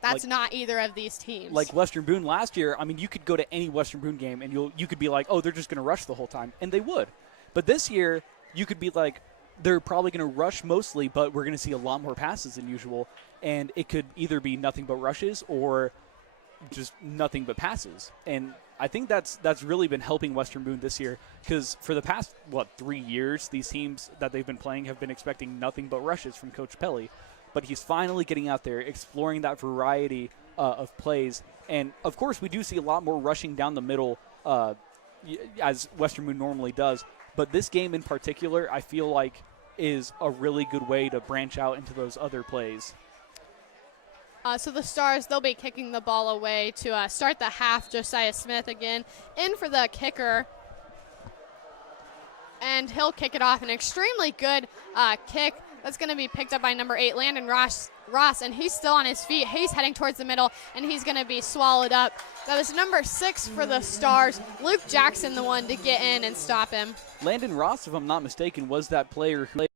That's not either of these teams. Like Western Boone last year, I mean, you could go to any Western Boone game and you could be like, oh, they're just going to rush the whole time, and they would. But this year, you could be like, they're probably going to rush mostly, but we're going to see a lot more passes than usual, and it could either be nothing but rushes or just nothing but passes. And I think that's really been helping Western Boone this year, because for the past, 3 years, these teams that they've been playing have been expecting nothing but rushes from Coach Pelly. But he's finally getting out there, exploring that variety of plays. And, of course, we do see a lot more rushing down the middle as Western Boone normally does. But this game in particular, I feel like, is a really good way to branch out into those other plays. So the Stars, they'll be kicking the ball away to start the half. Josiah Smith again in for the kicker. And he'll kick it off. An extremely good kick. That's going to be picked up by number 8, Landon Ross, and he's still on his feet. He's heading towards the middle, and he's going to be swallowed up. That was number 6 for the Stars. Luke Jackson, the one to get in and stop him. Landon Ross, if I'm not mistaken, was that player who